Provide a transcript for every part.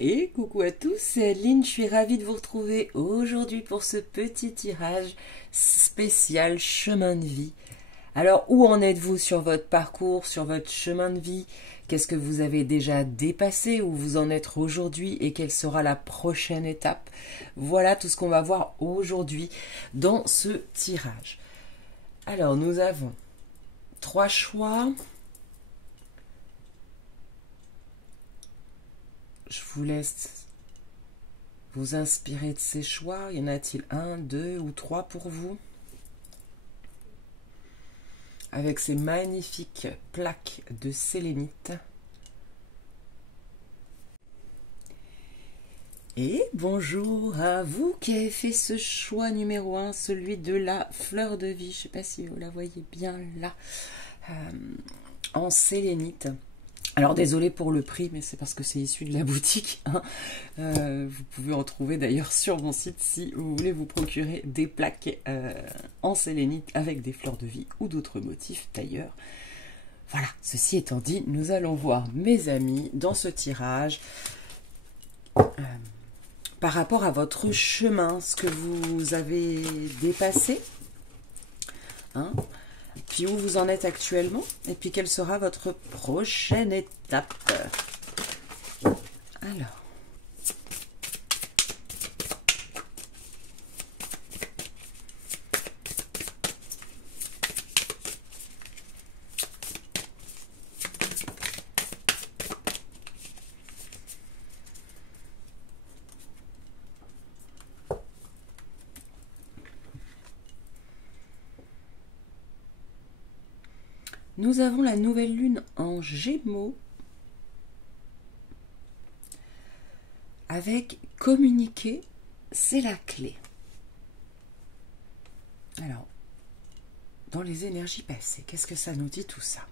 Et coucou à tous, c'est Adeline, je suis ravie de vous retrouver aujourd'hui pour ce petit tirage spécial chemin de vie. Alors, où en êtes-vous sur votre parcours, sur votre chemin de vie? Qu'est-ce que vous avez déjà dépassé, où vous en êtes aujourd'hui et quelle sera la prochaine étape? Voilà tout ce qu'on va voir aujourd'hui dans ce tirage. Alors, nous avons 3 choix. Je vous laisse vous inspirer de ces choix. Y en a-t-il un, deux ou trois pour vous? Avec ces magnifiques plaques de sélénite. Et bonjour à vous qui avez fait ce choix numéro 1, celui de la fleur de vie. Je ne sais pas si vous la voyez bien là, en sélénite. Alors désolé pour le prix, mais c'est parce que c'est issu de la boutique. Hein. Vous pouvez en trouver d'ailleurs sur mon site si vous voulez vous procurer des plaques en sélénite avec des fleurs de vie ou d'autres motifs d'ailleurs. Voilà, ceci étant dit, nous allons voir mes amis dans ce tirage par rapport à votre chemin, ce que vous avez dépassé. Hein, puis où vous en êtes actuellement, et puis quelle sera votre prochaine étape. Alors, nous avons la nouvelle lune en Gémeaux avec communiquer, c'est la clé. Alors, dans les énergies passées, qu'est-ce que ça nous dit tout ça?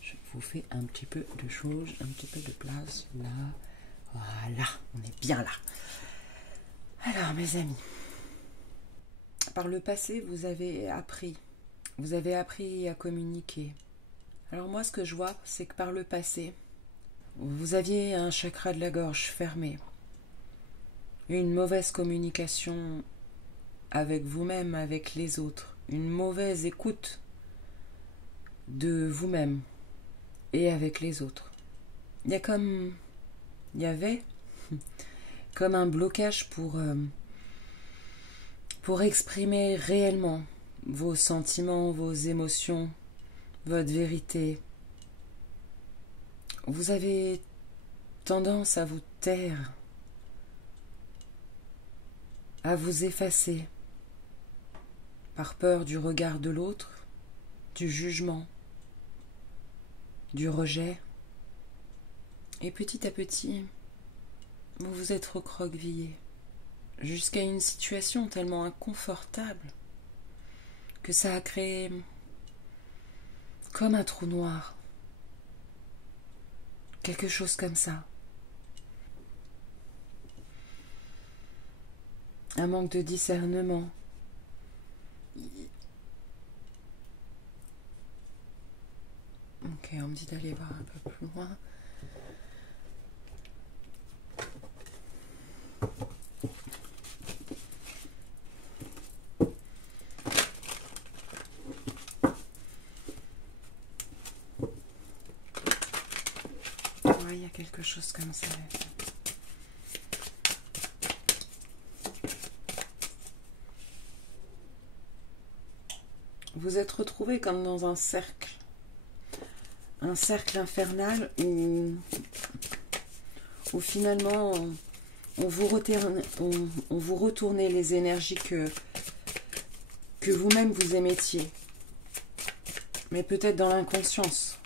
Je vous fais un petit peu de choses, un petit peu de place là. Voilà, on est bien là. Alors mes amis, par le passé vous avez appris à communiquer. Alors moi ce que je vois c'est que par le passé, vous aviez un chakra de la gorge fermé, une mauvaise communication avec vous-même, avec les autres, une mauvaise écoute de vous-même et avec les autres. Il y avait comme un blocage pour exprimer réellement vos sentiments, vos émotions, votre vérité. Vous avez tendance à vous taire, à vous effacer, par peur du regard de l'autre, du jugement, du rejet. Et petit à petit, vous vous êtes recroquevillé jusqu'à une situation tellement inconfortable que ça a créé comme un trou noir. Quelque chose comme ça. Un manque de discernement. Ok, on me dit d'aller voir un peu plus loin. Ouais, il y a quelque chose comme ça. Vous êtes retrouvés comme dans un cercle infernal où finalement on vous retournait les énergies que vous-même vous émettiez, mais peut-être dans l'inconscience.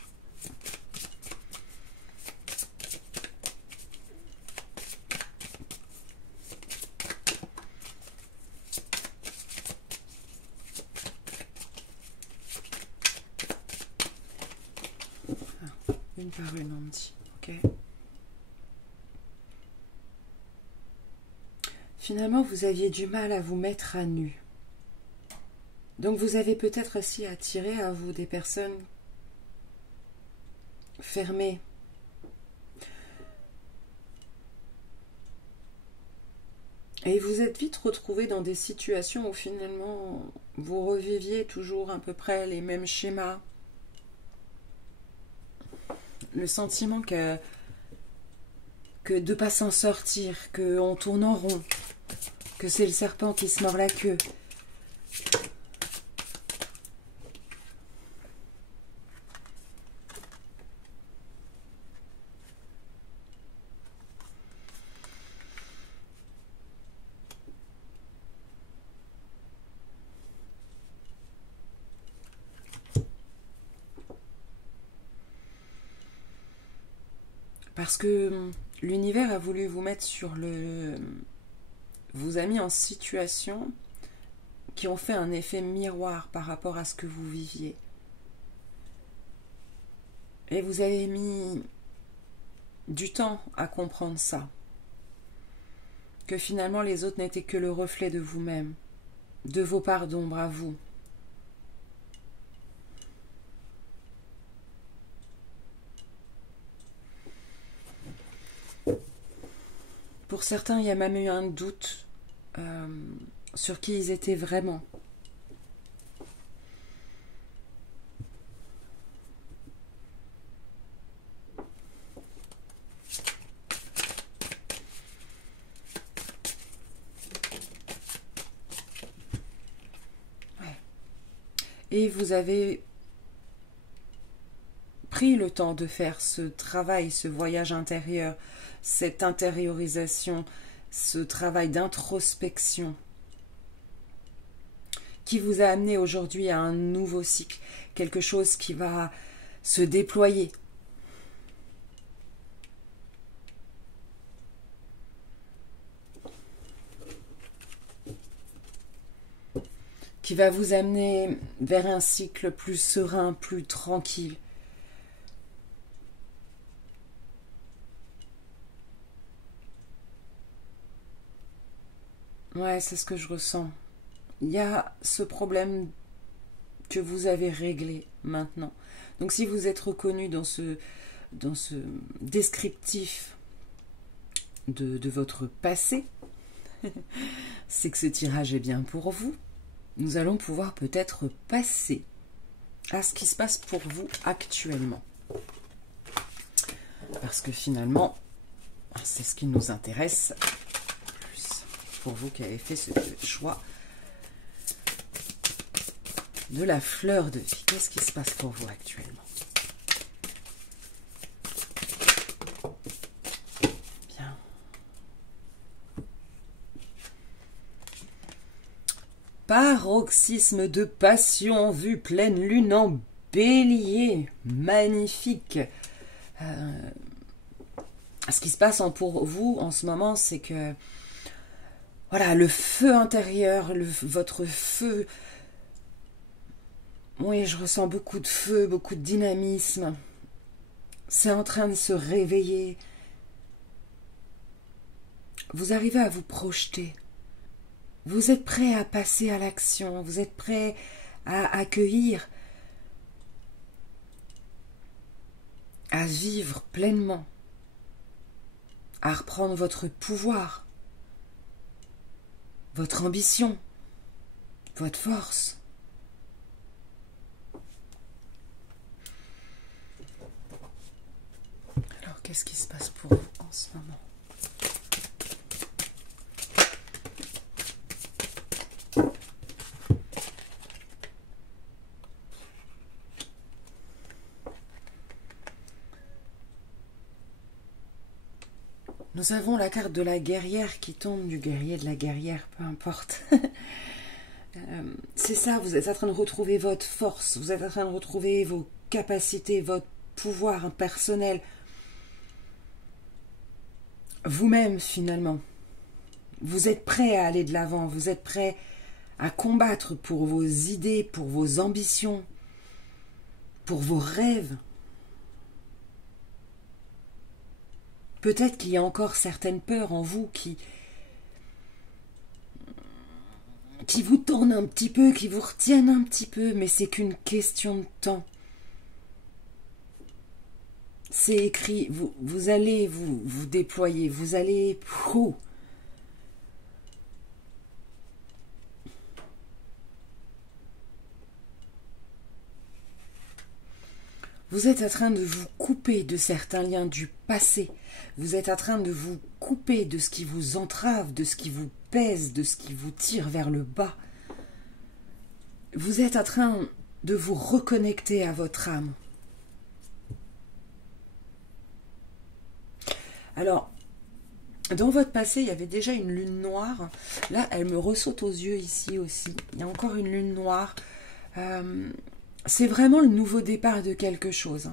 Une par une, on me dit, ok. Finalement, vous aviez du mal à vous mettre à nu. Donc vous avez peut-être aussi attiré à vous des personnes fermées. Et vous êtes vite retrouvé dans des situations où finalement vous reviviez toujours à peu près les mêmes schémas. Le sentiment que de ne pas s'en sortir, qu'on tourne en rond, que c'est le serpent qui se mord la queue. Parce que l'univers a voulu vous mettre sur le... vous a mis en situation qui ont fait un effet miroir par rapport à ce que vous viviez. Et vous avez mis du temps à comprendre ça. Que finalement les autres n'étaient que le reflet de vous-même, de vos parts d'ombre à vous. Pour certains, il y a même eu un doute sur qui ils étaient vraiment. Ouais. Et vous avez pris le temps de faire ce travail, ce voyage intérieur, cette intériorisation, ce travail d'introspection qui vous a amené aujourd'hui à un nouveau cycle, quelque chose qui va se déployer. Qui va vous amener vers un cycle plus serein, plus tranquille. Ouais, c'est ce que je ressens. Il y a ce problème que vous avez réglé maintenant. Donc si vous êtes reconnu dans ce descriptif de votre passé, c'est que ce tirage est bien pour vous. Nous allons pouvoir peut-être passer à ce qui se passe pour vous actuellement. Parce que finalement, c'est ce qui nous intéresse. Pour vous qui avez fait ce choix de la fleur de vie. Qu'est-ce qui se passe pour vous actuellement? Bien. Paroxysme de passion, vue pleine lune en bélier. Magnifique. Ce qui se passe pour vous en ce moment, c'est que voilà, le feu intérieur, votre feu. Oui, je ressens beaucoup de feu, beaucoup de dynamisme. C'est en train de se réveiller. Vous arrivez à vous projeter. Vous êtes prêt à passer à l'action. Vous êtes prêt à accueillir, à vivre pleinement, à reprendre votre pouvoir. Votre ambition, votre force. Alors, qu'est-ce qui se passe pour vous en ce moment? Nous avons la carte de la guerrière qui tombe, du guerrier, de la guerrière, peu importe. C'est ça, vous êtes en train de retrouver votre force, vous êtes en train de retrouver vos capacités, votre pouvoir personnel. Vous-même, finalement. Vous êtes prêt à aller de l'avant, vous êtes prêt à combattre pour vos idées, pour vos ambitions, pour vos rêves. Peut-être qu'il y a encore certaines peurs en vous qui qui vous tournent un petit peu, qui vous retiennent un petit peu, mais c'est qu'une question de temps. C'est écrit, vous allez vous déployer, vous allez... Vous êtes en train de vous couper de certains liens du passé. Vous êtes en train de vous couper de ce qui vous entrave, de ce qui vous pèse, de ce qui vous tire vers le bas. Vous êtes en train de vous reconnecter à votre âme. Alors, dans votre passé, il y avait déjà une lune noire. Là, elle me ressaute aux yeux ici aussi. Il y a encore une lune noire. C'est vraiment le nouveau départ de quelque chose.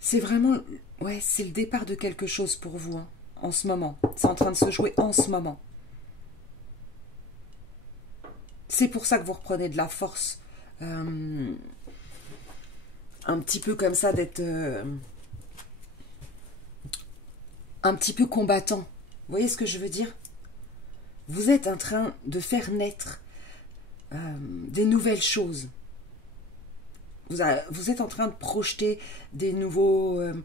C'est vraiment... Ouais, c'est le départ de quelque chose pour vous, hein, en ce moment. C'est en train de se jouer en ce moment. C'est pour ça que vous reprenez de la force. Un petit peu comme ça, d'être... un petit peu combattant. Vous voyez ce que je veux dire? Vous êtes en train de faire naître des nouvelles choses. Vous êtes en train de projeter des nouvelles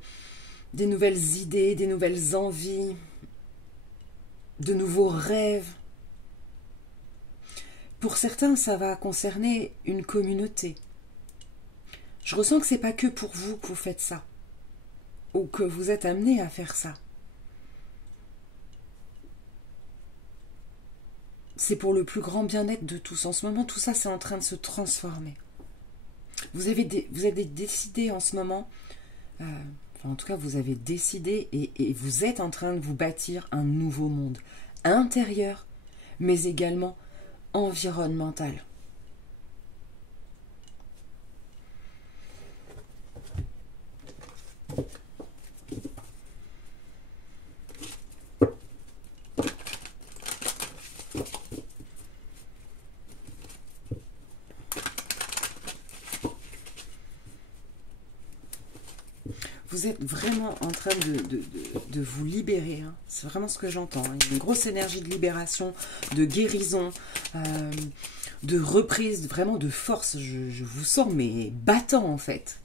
idées, des nouvelles envies, de nouveaux rêves. Pour certains, ça va concerner une communauté. Je ressens que c'est pas que pour vous que vous faites ça, ou que vous êtes amené à faire ça. C'est pour le plus grand bien-être de tous. En ce moment, tout ça, c'est en train de se transformer. Vous avez décidé en ce moment, en tout cas, vous avez décidé et vous êtes en train de vous bâtir un nouveau monde intérieur, mais également environnemental. Vous êtes vraiment en train de vous libérer. Hein. C'est vraiment ce que j'entends. Hein. Il y a une grosse énergie de libération, de guérison, de reprise, vraiment de force. Je vous sens, mais battant en fait.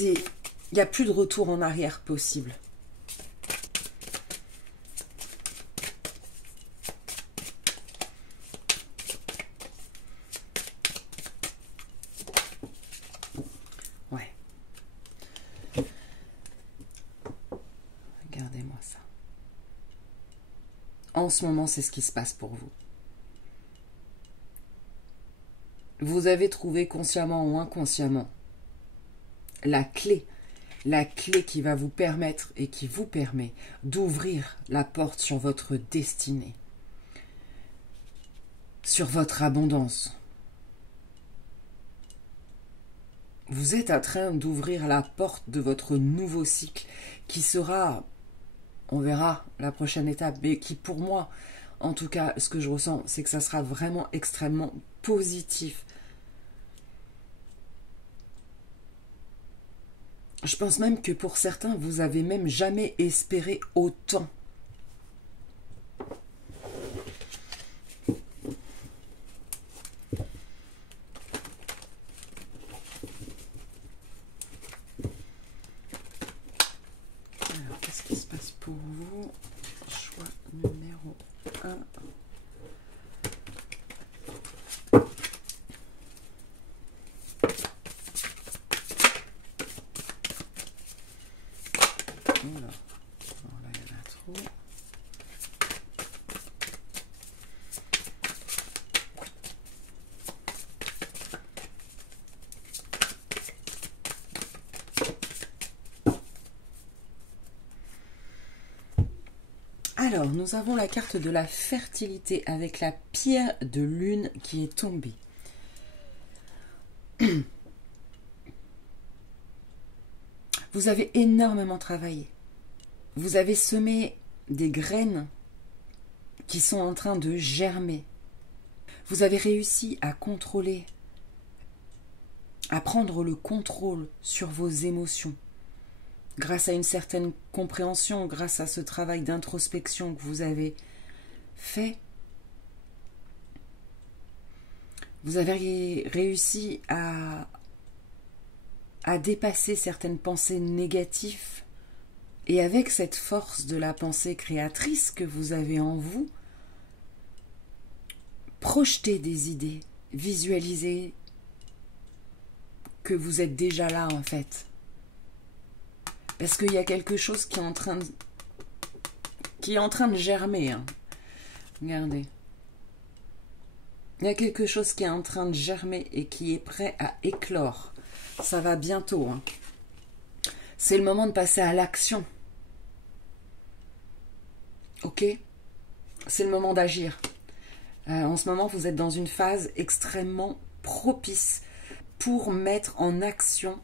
Il n'y a plus de retour en arrière possible. Regardez-moi ça. En ce moment, c'est ce qui se passe pour vous. Vous avez trouvé consciemment ou inconsciemment la clé qui va vous permettre et qui vous permet d'ouvrir la porte sur votre destinée, sur votre abondance. Vous êtes en train d'ouvrir la porte de votre nouveau cycle qui sera, on verra la prochaine étape, mais qui pour moi, en tout cas, ce que je ressens, c'est que ça sera vraiment extrêmement positif. Je pense même que pour certains, vous avez même jamais espéré autant. Alors, qu'est-ce qui se passe pour vous? Choix numéro 1. Alors, nous avons la carte de la fertilité avec la pierre de lune qui est tombée. Vous avez énormément travaillé. Vous avez semé des graines qui sont en train de germer. Vous avez réussi à contrôler, à prendre le contrôle sur vos émotions, grâce à une certaine compréhension, grâce à ce travail d'introspection que vous avez fait, vous avez réussi à dépasser certaines pensées négatives, et avec cette force de la pensée créatrice que vous avez en vous, projeter des idées, visualiser que vous êtes déjà là en fait. Parce qu'il y a quelque chose qui est en train de germer. Hein. Regardez. Il y a quelque chose qui est en train de germer et qui est prêt à éclore. Ça va bientôt. Hein. C'est le moment de passer à l'action. Ok? C'est le moment d'agir. En ce moment, vous êtes dans une phase extrêmement propice pour mettre en action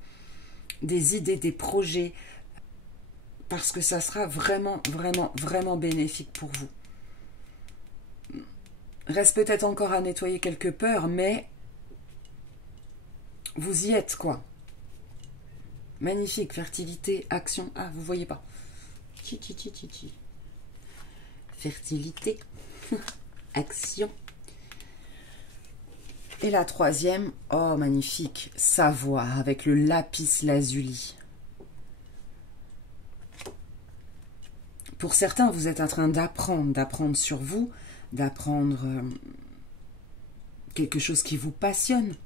des idées, des projets, parce que ça sera vraiment, vraiment, vraiment bénéfique pour vous. Reste peut-être encore à nettoyer quelques peurs, mais vous y êtes, quoi. Magnifique, fertilité, action. Ah, vous voyez pas. Fertilité, action. Et la troisième, oh magnifique, savoir avec le lapis lazuli. Pour certains, vous êtes en train d'apprendre sur vous, d'apprendre quelque chose qui vous passionne.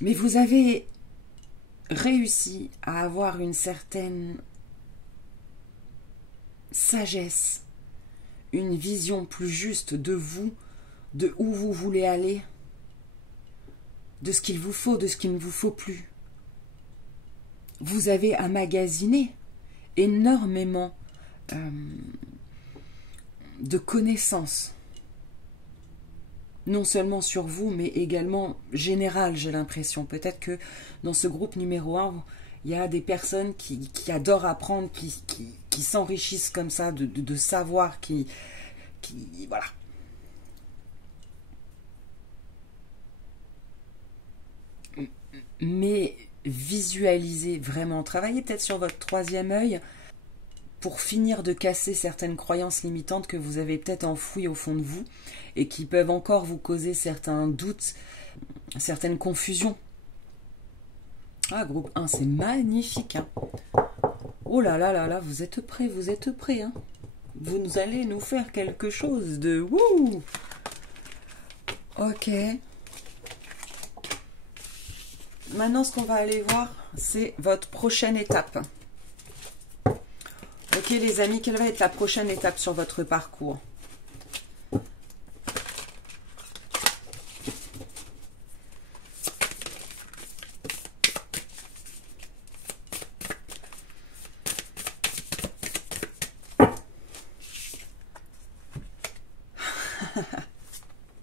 Mais vous avez réussi à avoir une certaine sagesse, une vision plus juste de vous, de où vous voulez aller, de ce qu'il vous faut, de ce qu'il ne vous faut plus. Vous avez emmagasiné énormément de connaissances, non seulement sur vous, mais également général, j'ai l'impression. Peut-être que dans ce groupe numéro 1, il y a des personnes qui adorent apprendre, qui s'enrichissent comme ça de savoir, qui voilà. Mais visualisez vraiment, travaillez peut-être sur votre troisième œil pour finir de casser certaines croyances limitantes que vous avez peut-être enfouies au fond de vous et qui peuvent encore vous causer certains doutes, certaines confusions. Ah, groupe 1, c'est magnifique. Hein. Oh là là là là, vous êtes prêts, hein. Vous allez nous faire quelque chose de wouh. Ok. Maintenant, ce qu'on va aller voir, c'est votre prochaine étape. Ok, les amis, quelle va être la prochaine étape sur votre parcours?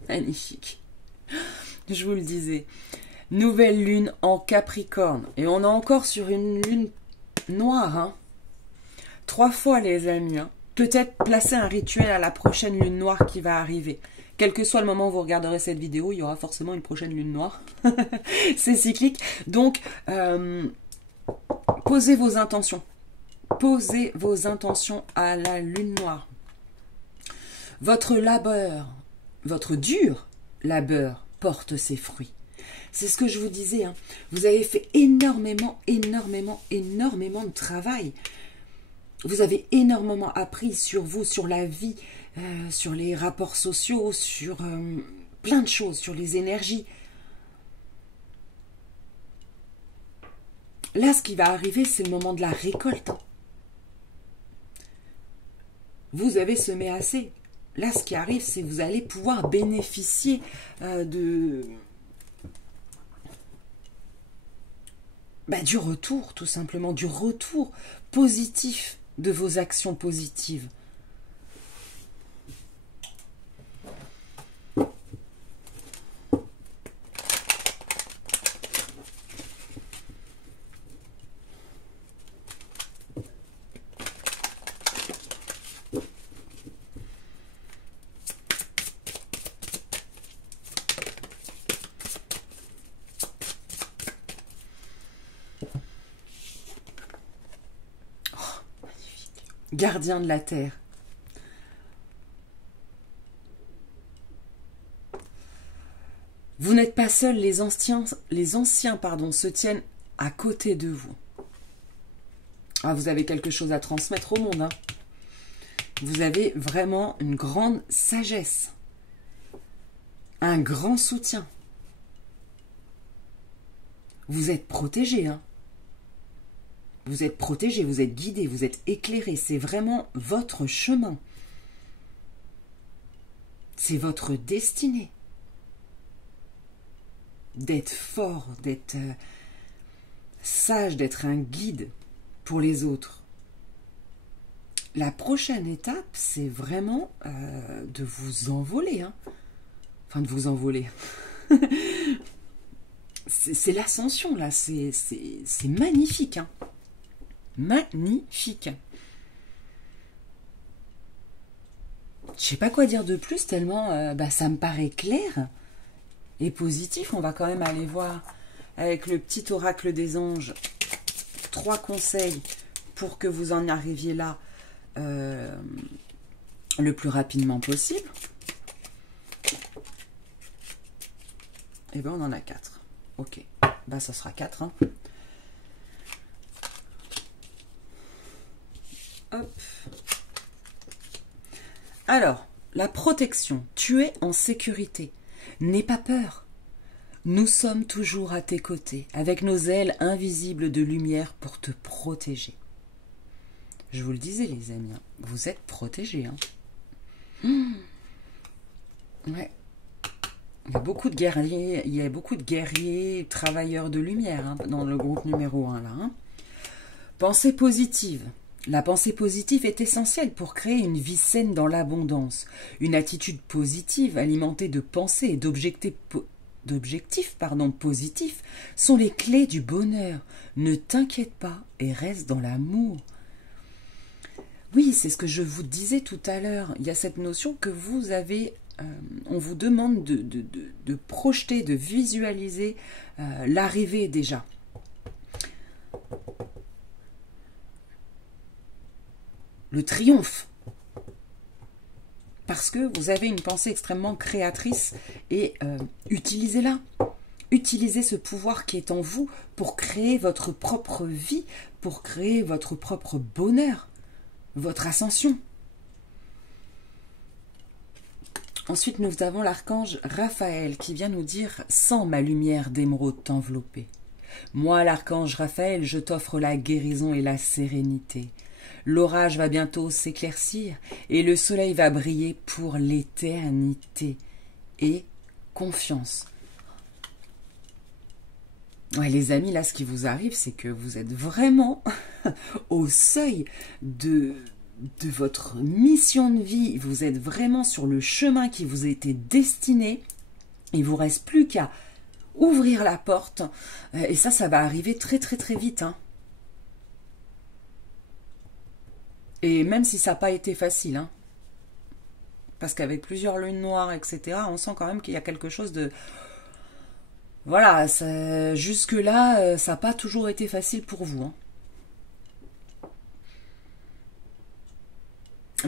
Magnifique. Je vous le disais. Nouvelle lune en Capricorne. Et on est encore sur une lune noire. Hein. 3 fois, les amis. Hein. Peut-être placer un rituel à la prochaine lune noire qui va arriver. Quel que soit le moment où vous regarderez cette vidéo, il y aura forcément une prochaine lune noire. C'est cyclique. Donc, posez vos intentions. Posez vos intentions à la lune noire. Votre labeur, votre dur labeur porte ses fruits. C'est ce que je vous disais. Hein. Vous avez fait énormément de travail. Vous avez énormément appris sur vous, sur la vie, sur les rapports sociaux, sur plein de choses, sur les énergies. Là, ce qui va arriver, c'est le moment de la récolte. Vous avez semé assez. Là, ce qui arrive, c'est que vous allez pouvoir bénéficier du retour, tout simplement, du retour positif de vos actions positives. gardien de la terre. Vous n'êtes pas seuls, les anciens se tiennent à côté de vous. Ah, vous avez quelque chose à transmettre au monde. Hein. Vous avez vraiment une grande sagesse. Un grand soutien. Vous êtes protégé. Hein. Vous êtes protégé, vous êtes guidé, vous êtes éclairé. C'est vraiment votre chemin. C'est votre destinée. D'être fort, d'être sage, d'être un guide pour les autres. La prochaine étape, c'est vraiment de vous envoler. Hein. Enfin, de vous envoler. C'est l'ascension, là. C'est magnifique. Hein. Magnifique. Je sais pas quoi dire de plus, tellement ça me paraît clair et positif. On va quand même aller voir avec le petit oracle des anges 3 conseils pour que vous en arriviez là le plus rapidement possible. Et bien on en a 4. Ok, bah ça sera 4. Hein. Hop. Alors, la protection. Tu es en sécurité. N'aie pas peur. Nous sommes toujours à tes côtés, avec nos ailes invisibles de lumière pour te protéger. Je vous le disais, les amis, hein, vous êtes protégés. Hein. Ouais. Il y a beaucoup de guerriers, travailleurs de lumière hein, dans le groupe numéro 1 là. Hein. Pensée positive. La pensée positive est essentielle pour créer une vie saine dans l'abondance. Une attitude positive alimentée de pensées et d'objectifs positifs sont les clés du bonheur. Ne t'inquiète pas et reste dans l'amour. Oui, c'est ce que je vous disais tout à l'heure. Il y a cette notion que vous avez... on vous demande de projeter, de visualiser l'arrivée déjà. Le triomphe. Parce que vous avez une pensée extrêmement créatrice et utilisez-la. Utilisez ce pouvoir qui est en vous pour créer votre propre vie, pour créer votre propre bonheur, votre ascension. Ensuite, nous avons l'archange Raphaël qui vient nous dire « Sens ma lumière d'émeraude t'envelopper. Moi, l'archange Raphaël, je t'offre la guérison et la sérénité. L'orage va bientôt s'éclaircir et le soleil va briller pour l'éternité. Et confiance. » Ouais, les amis, là, ce qui vous arrive, c'est que vous êtes vraiment au seuil de votre mission de vie. Vous êtes vraiment sur le chemin qui vous a été destiné. Il ne vous reste plus qu'à ouvrir la porte. Et ça va arriver très, très, très vite. Hein. Et même si ça n'a pas été facile. Hein. Parce qu'avec plusieurs lunes noires, etc., on sent quand même qu'il y a quelque chose de... Voilà, jusque-là, ça n'a pas toujours été facile pour vous. Hein.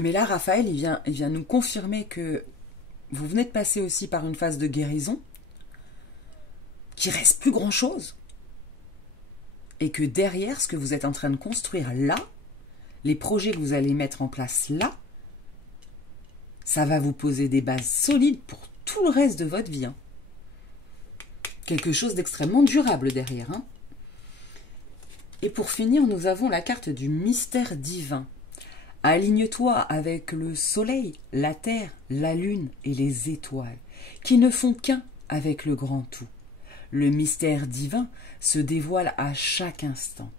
Mais là, Raphaël, il vient nous confirmer que vous venez de passer aussi par une phase de guérison, qu'il ne reste plus grand-chose, et que derrière, ce que vous êtes en train de construire là, les projets que vous allez mettre en place là, ça va vous poser des bases solides pour tout le reste de votre vie. Hein. Quelque chose d'extrêmement durable derrière. Hein. Et pour finir, nous avons la carte du mystère divin. Aligne-toi avec le soleil, la terre, la lune et les étoiles, qui ne font qu'un avec le grand tout. Le mystère divin se dévoile à chaque instant.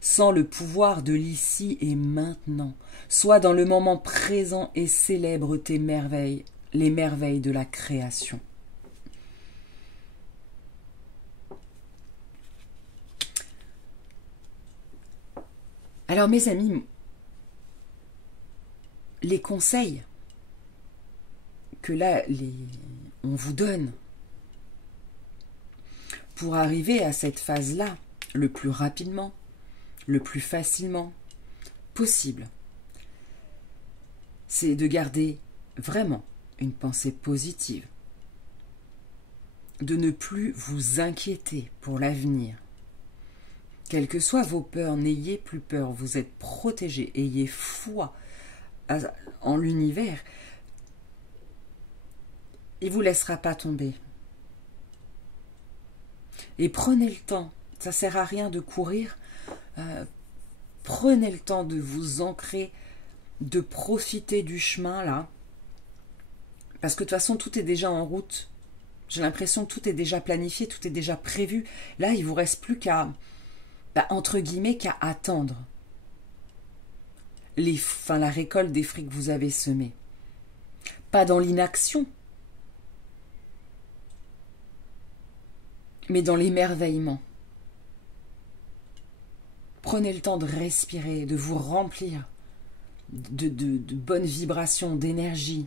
Sens le pouvoir de l'ici et maintenant. Sois dans le moment présent et célèbre tes merveilles, les merveilles de la création. Alors mes amis, les conseils que là on vous donne pour arriver à cette phase-là le plus rapidement, le plus facilement possible, c'est de garder vraiment une pensée positive, de ne plus vous inquiéter pour l'avenir. Quelles que soient vos peurs, n'ayez plus peur, vous êtes protégés, ayez foi en l'univers. Il ne vous laissera pas tomber. Et prenez le temps, ça ne sert à rien de courir, prenez le temps de vous ancrer, de profiter du chemin là, parce que de toute façon tout est déjà en route. J'ai l'impression que tout est déjà planifié, tout est déjà prévu. Là, il ne vous reste plus qu'à, entre guillemets, qu'à attendre la récolte des fruits que vous avez semés. Pas dans l'inaction, mais dans l'émerveillement. Prenez le temps de respirer, de vous remplir de bonnes vibrations, d'énergie.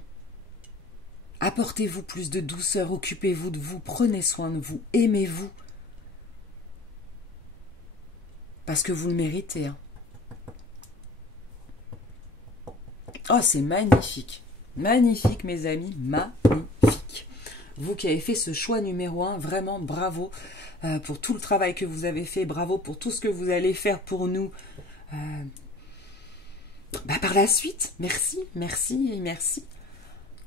Apportez-vous plus de douceur, occupez-vous de vous, prenez soin de vous, aimez-vous. Parce que vous le méritez. Hein. Oh, c'est magnifique. Magnifique, mes amis, magnifique. Vous qui avez fait ce choix numéro 1, vraiment bravo pour tout le travail que vous avez fait, bravo pour tout ce que vous allez faire pour nous par la suite. Merci, merci et merci.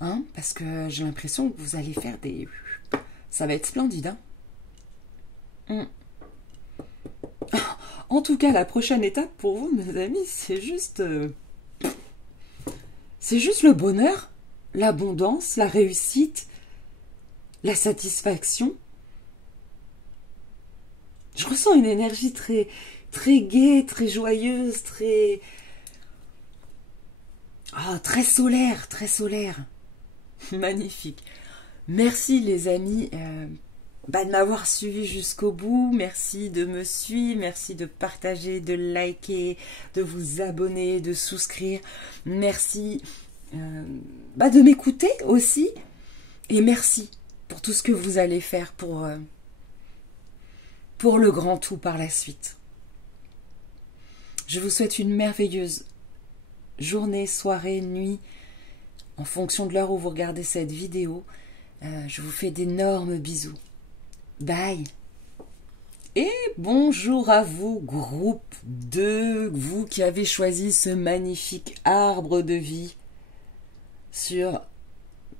Hein, parce que j'ai l'impression que vous allez faire des... Ça va être splendide. Hein. En tout cas, la prochaine étape pour vous, mes amis, c'est juste... c'est juste le bonheur, l'abondance, la réussite, la satisfaction. Je ressens une énergie très, très gaie, très joyeuse, très... Ah, très solaire, très solaire. Magnifique. Merci les amis de m'avoir suivi jusqu'au bout. Merci de me suivre. Merci de partager, de liker, de vous abonner, de souscrire. Merci de m'écouter aussi. Et merci pour tout ce que vous allez faire pour le grand tout par la suite. Je vous souhaite une merveilleuse journée, soirée, nuit, en fonction de l'heure où vous regardez cette vidéo. Je vous fais d'énormes bisous. Bye. Et bonjour à vous, groupe 2, vous qui avez choisi ce magnifique arbre de vie sur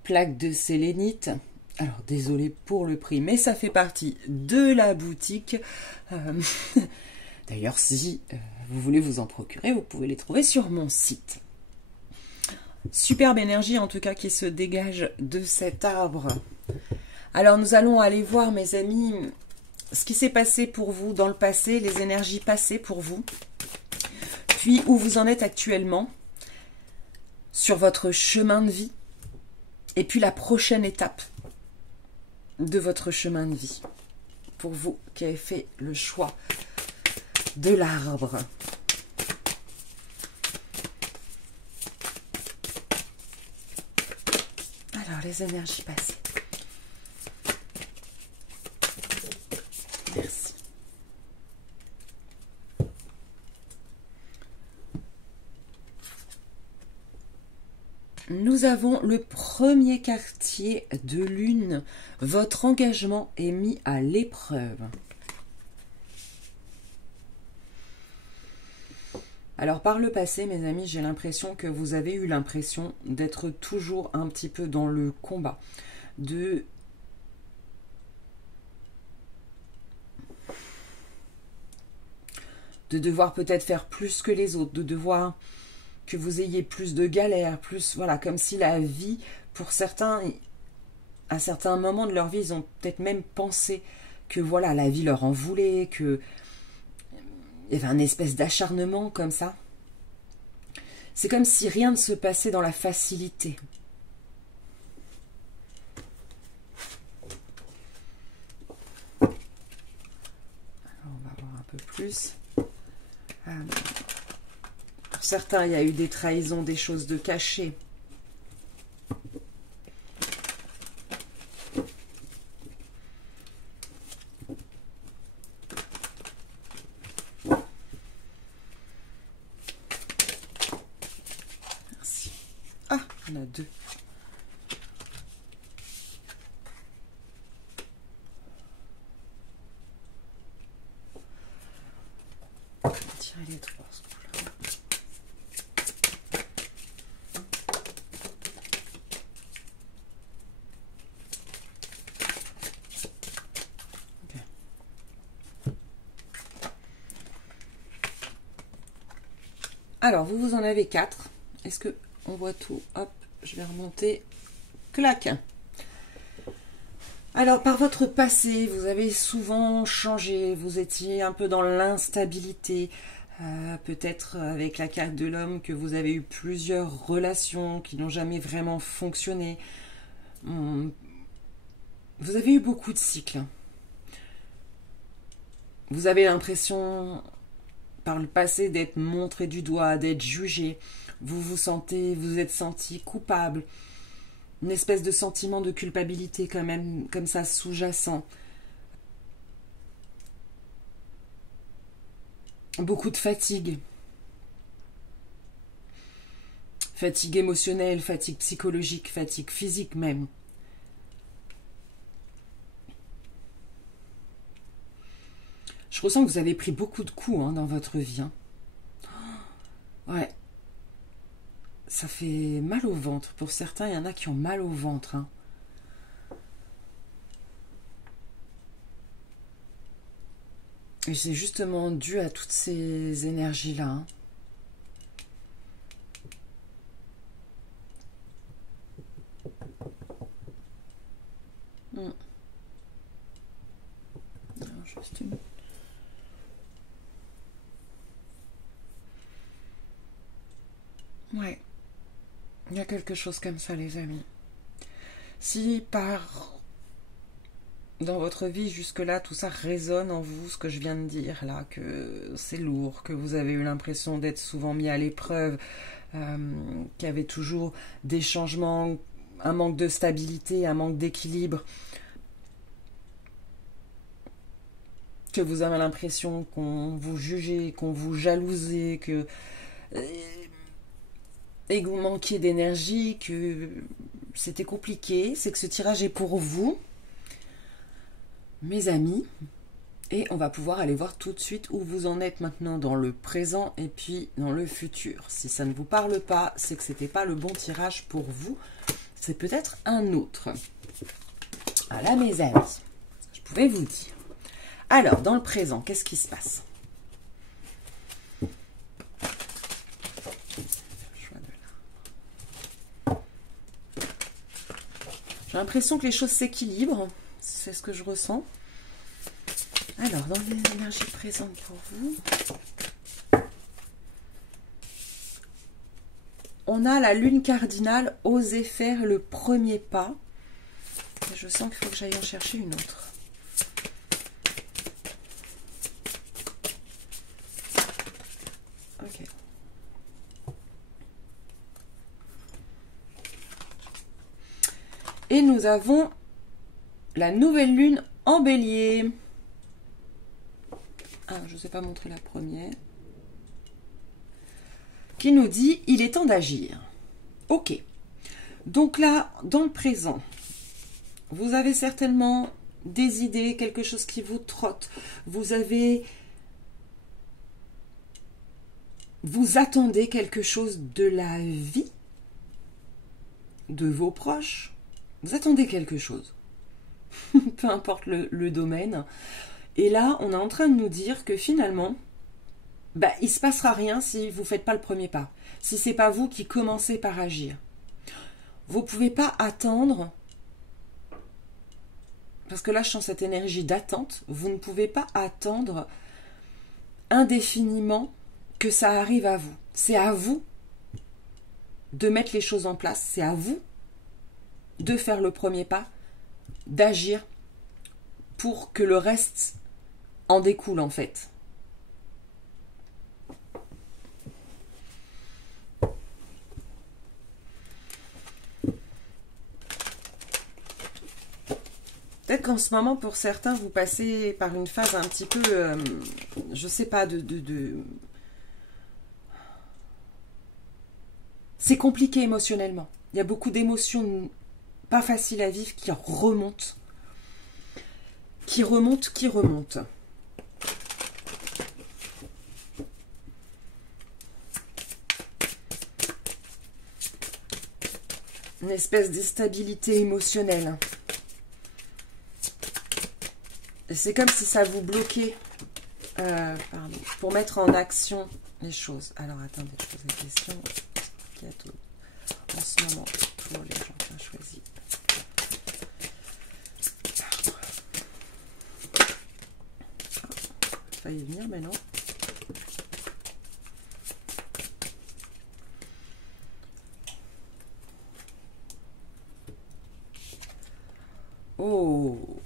plaque de sélénite. Alors, désolé pour le prix, mais ça fait partie de la boutique. D'ailleurs, si vous voulez vous en procurer, vous pouvez les trouver sur mon site. Superbe énergie, en tout cas, qui se dégage de cet arbre. Alors, nous allons aller voir, mes amis, ce qui s'est passé pour vous dans le passé, les énergies passées pour vous, puis où vous en êtes actuellement, sur votre chemin de vie, et puis la prochaine étape de votre chemin de vie, pour vous qui avez fait le choix de l'arbre. Alors, les énergies passées. Merci. Nous avons le premier quartier de lune. Votre engagement est mis à l'épreuve. Alors, par le passé, mes amis, j'ai l'impression que vous avez eu l'impression d'être toujours un petit peu dans le combat. De devoir peut-être faire plus que les autres, de devoir que vous ayez plus de galères, plus, voilà, comme si la vie, pour certains, à certains moments de leur vie, ils ont peut-être même pensé que, voilà, la vie leur en voulait, que il y avait un espèce d'acharnement comme ça. C'est comme si rien ne se passait dans la facilité. Alors, on va voir un peu plus. Pour certains, il y a eu des trahisons, des choses de cachées. On a deux. On va tirer les trois. Alors, vous en avez 4. Est-ce que on voit tout? Hop, je vais remonter. Clac. Alors, par votre passé, vous avez souvent changé. Vous étiez un peu dans l'instabilité. Peut-être avec la carte de l'homme que vous avez eu plusieurs relations qui n'ont jamais vraiment fonctionné. Vous avez eu beaucoup de cycles. Vous avez l'impression par le passé d'être montré du doigt, d'être jugé. Vous êtes senti coupable. Une espèce de sentiment de culpabilité quand même, comme ça, sous-jacent. Beaucoup de fatigue. Fatigue émotionnelle, fatigue psychologique, fatigue physique même. Je ressens que vous avez pris beaucoup de coups dans votre vie. Ouais. Ça fait mal au ventre. Pour certains, il y en a qui ont mal au ventre. Et c'est justement dû à toutes ces énergies-là. Non, juste une... Ouais, il y a quelque chose comme ça, les amis. Si dans votre vie jusque-là, tout ça résonne en vous, ce que je viens de dire là, que c'est lourd, que vous avez eu l'impression d'être souvent mis à l'épreuve, qu'il y avait toujours des changements, un manque de stabilité, un manque d'équilibre, que vous avez l'impression qu'on vous jugeait, qu'on vous jalousait, et que vous manquiez d'énergie, que c'était compliqué, c'est que ce tirage est pour vous, mes amis, et on va pouvoir aller voir tout de suite où vous en êtes maintenant dans le présent et puis dans le futur. Si ça ne vous parle pas, c'est que ce n'était pas le bon tirage pour vous, c'est peut-être un autre. Voilà mes amis, je pouvais vous dire. Alors, dans le présent, qu'est-ce qui se passe ? J'ai l'impression que les choses s'équilibrent. C'est ce que je ressens. Alors, dans les énergies présentes pour vous, on a la lune cardinale, oser faire le premier pas. Et je sens qu'il faut que j'aille en chercher une autre. Ok. Et nous avons la nouvelle lune en bélier. Ah, je ne sais pas montrer la première. Qui nous dit, il est temps d'agir. Ok. Donc là, dans le présent, vous avez certainement des idées, quelque chose qui vous trotte. Vous attendez quelque chose de la vie, de vos proches. Vous attendez quelque chose, peu importe le domaine. Et là, on est en train de nous dire que finalement, il ne se passera rien si vous ne faites pas le premier pas. Si ce n'est pas vous qui commencez par agir. Vous ne pouvez pas attendre, parce que là, je sens cette énergie d'attente. Vous ne pouvez pas attendre indéfiniment que ça arrive à vous. C'est à vous de mettre les choses en place. C'est à vous de faire le premier pas, d'agir pour que le reste en découle en fait. Peut-être qu'en ce moment, pour certains, vous passez par une phase un petit peu, je sais pas, c'est compliqué émotionnellement. Il y a beaucoup d'émotions pas faciles à vivre qui remontent. Qui remontent. Une espèce d'instabilité émotionnelle. Et c'est comme si ça vous bloquait pour mettre en action les choses. Alors attendez, je pose la question. Qui a tout en ce moment pour les gens qui ont choisi? Ça y venir, mais non. Oh,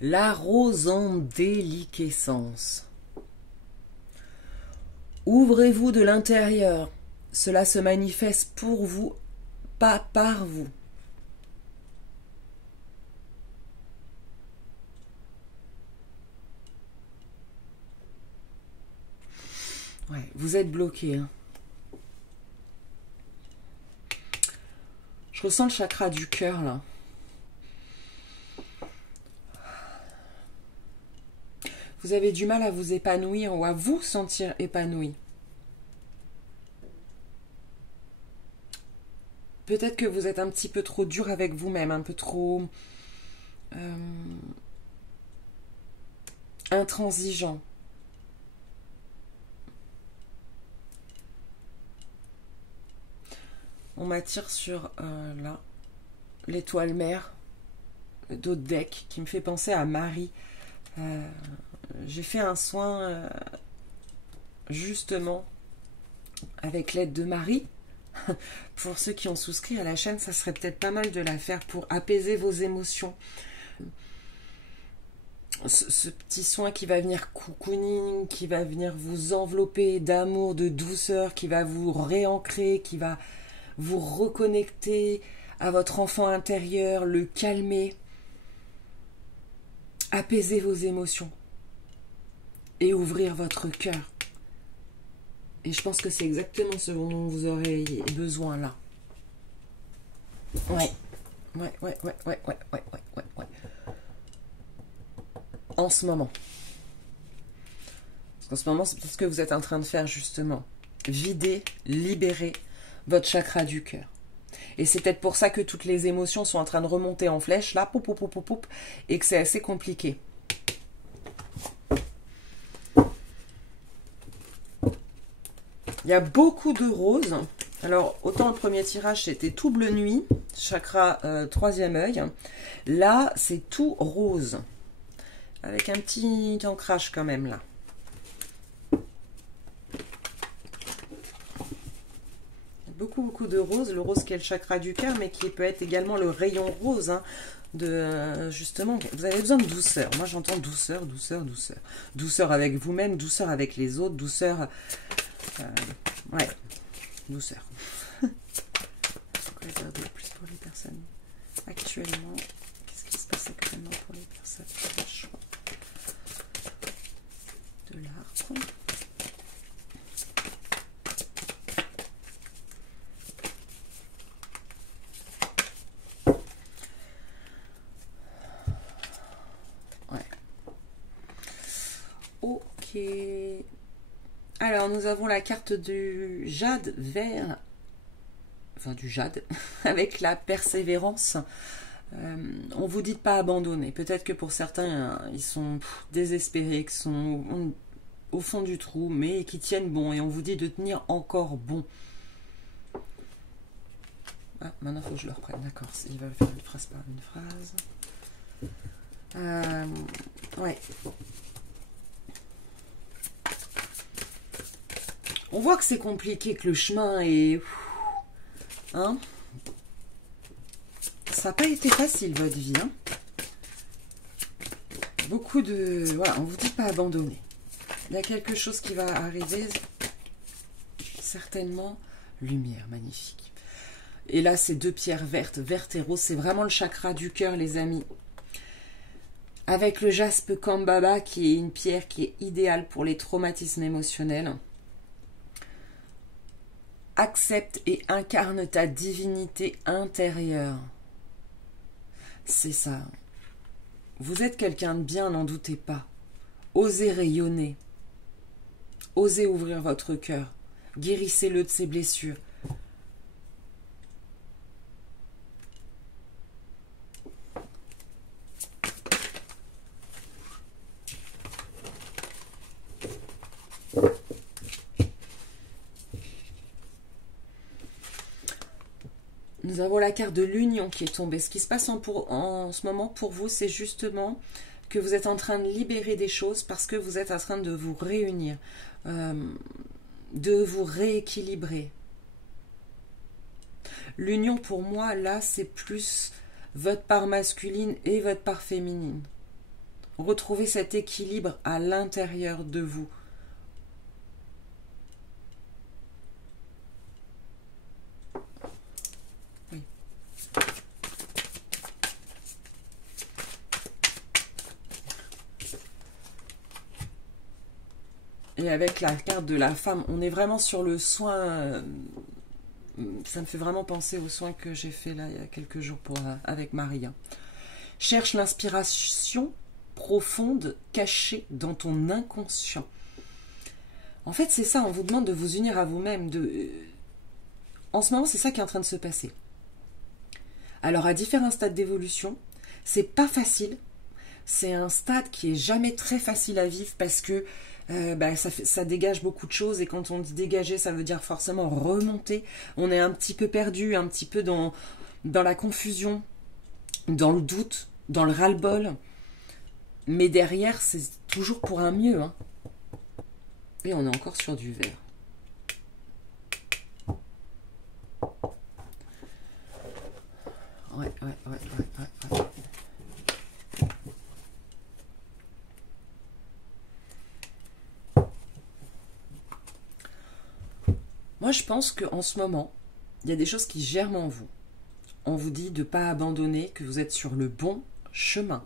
la rose en déliquescence. Ouvrez-vous de l'intérieur. Cela se manifeste pour vous, pas par vous. Ouais, vous êtes bloqué. Hein. Je ressens le chakra du cœur là. Vous avez du mal à vous épanouir ou à vous sentir épanoui. Peut-être que vous êtes un petit peu trop dur avec vous-même, un peu trop intransigeant. On m'attire sur là, l'étoile mère, d'autres decks, qui me fait penser à Marie. J'ai fait un soin justement avec l'aide de Marie. Pour ceux qui ont souscrit à la chaîne, ça serait peut-être pas mal de la faire pour apaiser vos émotions. Ce petit soin qui va venir cocooning, qui va venir vous envelopper d'amour, de douceur, qui va vous réancrer, qui va vous reconnecter à votre enfant intérieur, le calmer, apaiser vos émotions et ouvrir votre cœur. Et je pense que c'est exactement ce dont vous aurez besoin là. Ouais. En ce moment. Parce qu'en ce moment, c'est ce que vous êtes en train de faire justement. Vider, libérer votre chakra du cœur. Et c'est peut-être pour ça que toutes les émotions sont en train de remonter en flèche, là, et que c'est assez compliqué. Il y a beaucoup de roses. Alors, autant le premier tirage, c'était tout bleu nuit, chakra troisième œil. Là, c'est tout rose. Avec un petit ancrage quand même, là. Beaucoup de roses. Le rose qui est le chakra du cœur, mais qui peut être également le rayon rose, hein, de justement, vous avez besoin de douceur. Moi, j'entends douceur. Douceur avec vous-même, douceur avec les autres, douceur... ouais, douceur. Pourquoi dire de plus pour les personnes actuellement? Qu'est-ce qui se passe actuellement pour les personnes qui ont le choix de l'arbre? Ouais. Ok. Alors, nous avons la carte du jade vert, enfin du jade, avec la persévérance. On vous dit de pas abandonner. Peut-être que pour certains, ils sont désespérés, qui sont au fond du trou, mais qui tiennent bon. Et on vous dit de tenir encore bon. Ah, maintenant, il faut que je le reprenne. D'accord, il va faire une phrase par une phrase. Ouais. On voit que c'est compliqué, que le chemin est... Hein? Ça n'a pas été facile, votre vie. Hein? Beaucoup de... Voilà, on vous dit pas abandonner. Il y a quelque chose qui va arriver. Certainement. Lumière, magnifique. Et là, c'est deux pierres vertes, verte et rose. C'est vraiment le chakra du cœur, les amis. Avec le jaspe Kambaba, qui est une pierre qui est idéale pour les traumatismes émotionnels. Accepte et incarne ta divinité intérieure. C'est ça. Vous êtes quelqu'un de bien, n'en doutez pas. Osez rayonner. Osez ouvrir votre cœur. Guérissez-le de ses blessures. Nous avons la carte de l'union qui est tombée. Ce qui se passe en ce moment pour vous, c'est justement que vous êtes en train de libérer des choses parce que vous êtes en train de vous réunir, de vous rééquilibrer. L'union pour moi, là, c'est plus votre part masculine et votre part féminine. Retrouvez cet équilibre à l'intérieur de vous. Oui. Et avec la carte de la femme, on est vraiment sur le soin. Ça me fait vraiment penser aux soins que j'ai fait là il y a quelques jours avec Maria. Cherche l'inspiration profonde cachée dans ton inconscient. En fait, c'est ça, on vous demande de vous unir à vous-même. En ce moment, c'est ça qui est en train de se passer. Alors, à différents stades d'évolution, c'est pas facile. C'est un stade qui est jamais très facile à vivre parce que ça dégage beaucoup de choses, et quand on dit dégager, ça veut dire forcément remonter. On est un petit peu perdu, un petit peu dans la confusion, dans le doute, dans le ras-le-bol. Mais derrière, c'est toujours pour un mieux. Hein. Et on est encore sur du vert. Ouais. Moi, je pense qu'en ce moment, il y a des choses qui germent en vous. On vous dit de ne pas abandonner, que vous êtes sur le bon chemin.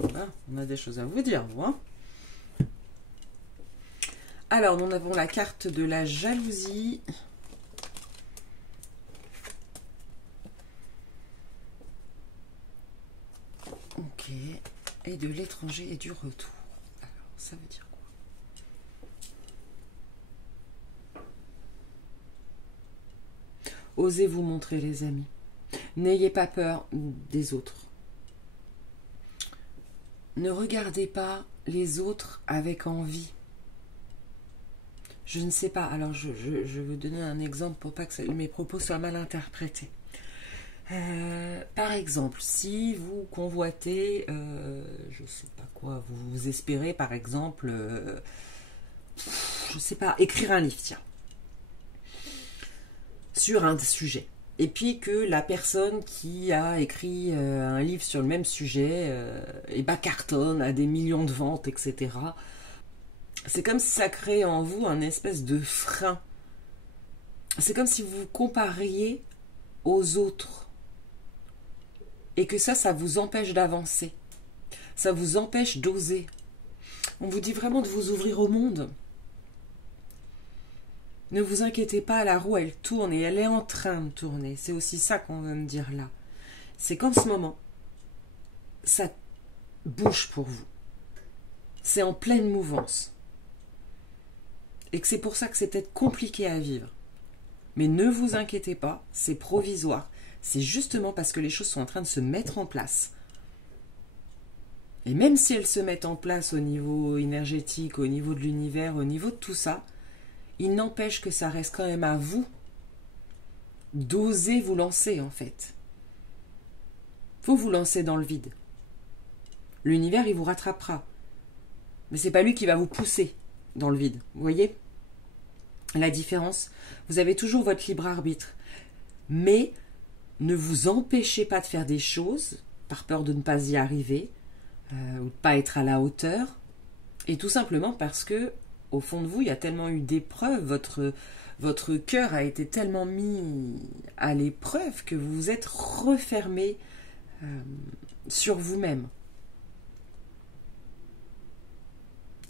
Voilà, on a des choses à vous dire, vous. Hein. Alors, nous avons la carte de la jalousie. Ok. Et de l'étranger et du retour. Alors, ça veut dire quoi? Osez vous montrer, les amis. N'ayez pas peur des autres. Ne regardez pas les autres avec envie. Je ne sais pas. Alors, je vais vous donner un exemple pour pas que mes propos soient mal interprétés. Par exemple, si vous convoitez, je ne sais pas quoi, vous espérez par exemple, je ne sais pas, écrire un livre, tiens, sur un sujet. Et puis que la personne qui a écrit un livre sur le même sujet, cartonne, a des millions de ventes, etc. C'est comme si ça crée en vous un espèce de frein. C'est comme si vous vous compariez aux autres. Et que ça vous empêche d'avancer. Ça vous empêche d'oser. On vous dit vraiment de vous ouvrir au monde. Ne vous inquiétez pas, la roue, elle tourne et elle est en train de tourner. C'est aussi ça qu'on veut me dire là. C'est qu'en ce moment, ça bouge pour vous. C'est en pleine mouvance. Et que c'est pour ça que c'est peut-être compliqué à vivre. Mais ne vous inquiétez pas, c'est provisoire. C'est justement parce que les choses sont en train de se mettre en place. Et même si elles se mettent en place au niveau énergétique, au niveau de l'univers, au niveau de tout ça, il n'empêche que ça reste quand même à vous d'oser vous lancer, en fait. Faut vous lancer dans le vide. L'univers, il vous rattrapera. Mais c'est pas lui qui va vous pousser dans le vide. Vous voyez la différence? Vous avez toujours votre libre arbitre. Mais ne vous empêchez pas de faire des choses par peur de ne pas y arriver ou de ne pas être à la hauteur. Et tout simplement parce que, au fond de vous, il y a tellement eu d'épreuves, votre cœur a été tellement mis à l'épreuve que vous vous êtes refermé sur vous-même.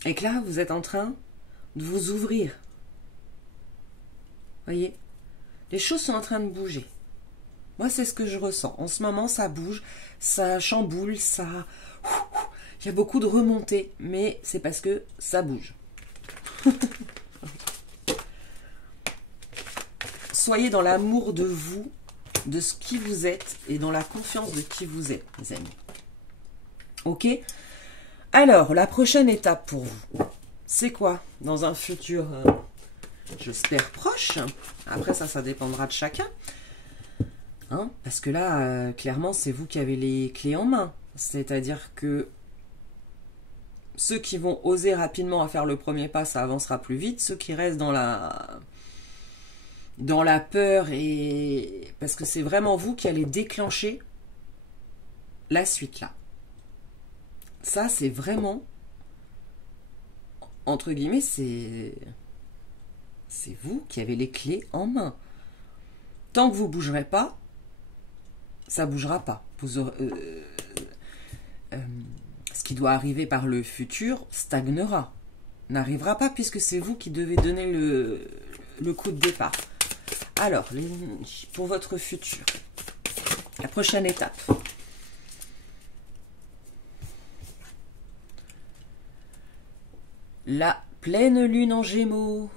Et que là, vous êtes en train de vous ouvrir. Voyez, les choses sont en train de bouger. Moi, c'est ce que je ressens. En ce moment, ça bouge, ça chamboule, ça... Il y a beaucoup de remontées, mais c'est parce que ça bouge. Soyez dans l'amour de vous, de ce qui vous êtes, et dans la confiance de qui vous êtes, mes amis. Ok? Alors, la prochaine étape pour vous, c'est quoi? Dans un futur, j'espère, proche. Après, ça dépendra de chacun. Hein? Parce que là, clairement, c'est vous qui avez les clés en main. C'est-à-dire que ceux qui vont oser rapidement à faire le premier pas, ça avancera plus vite. Ceux qui restent dans la peur, et parce que c'est vraiment vous qui allez déclencher la suite là. Ça, c'est vraiment, entre guillemets, c'est vous qui avez les clés en main. Tant que vous ne bougerez pas, ça ne bougera pas. Vous aurez, ce qui doit arriver par le futur stagnera, n'arrivera pas, puisque c'est vous qui devez donner le coup de départ. Alors, pour votre futur, la prochaine étape. La pleine lune en Gémeaux.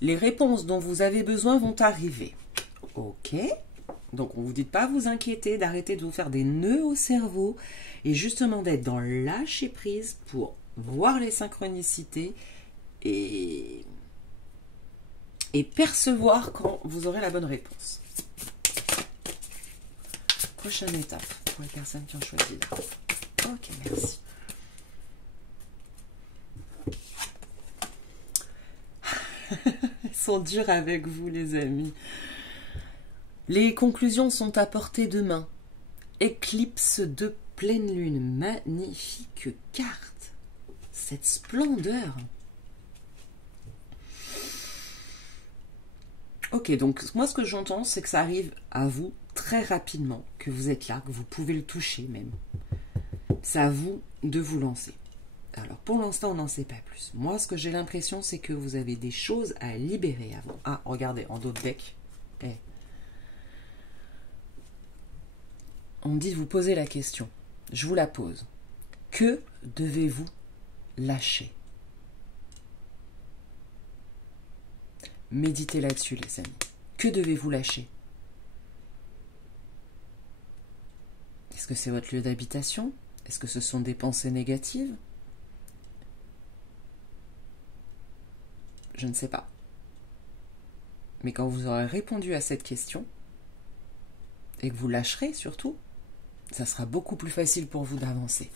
Les réponses dont vous avez besoin vont arriver. Ok. Donc, on ne vous dit pas vous inquiéter, d'arrêter de vous faire des nœuds au cerveau et justement d'être dans le lâcher prise pour voir les synchronicités et percevoir quand vous aurez la bonne réponse. Prochaine étape pour les personnes qui ont choisi là. Ok, merci. Ils sont durs avec vous, les amis. Les conclusions sont à portée de main. Éclipse de pleine lune. Magnifique carte. Cette splendeur. Ok, donc moi ce que j'entends, c'est que ça arrive à vous très rapidement, que vous êtes là, que vous pouvez le toucher même. C'est à vous de vous lancer. Alors pour l'instant, on n'en sait pas plus. Moi, ce que j'ai l'impression, c'est que vous avez des choses à libérer avant. Ah, regardez, en dos de deck. On me dit de vous poser la question. Je vous la pose. Que devez-vous lâcher? Méditez là-dessus, les amis. Que devez-vous lâcher? Est-ce que c'est votre lieu d'habitation? Est-ce que ce sont des pensées négatives? Je ne sais pas. Mais quand vous aurez répondu à cette question, et que vous lâcherez surtout, ça sera beaucoup plus facile pour vous d'avancer.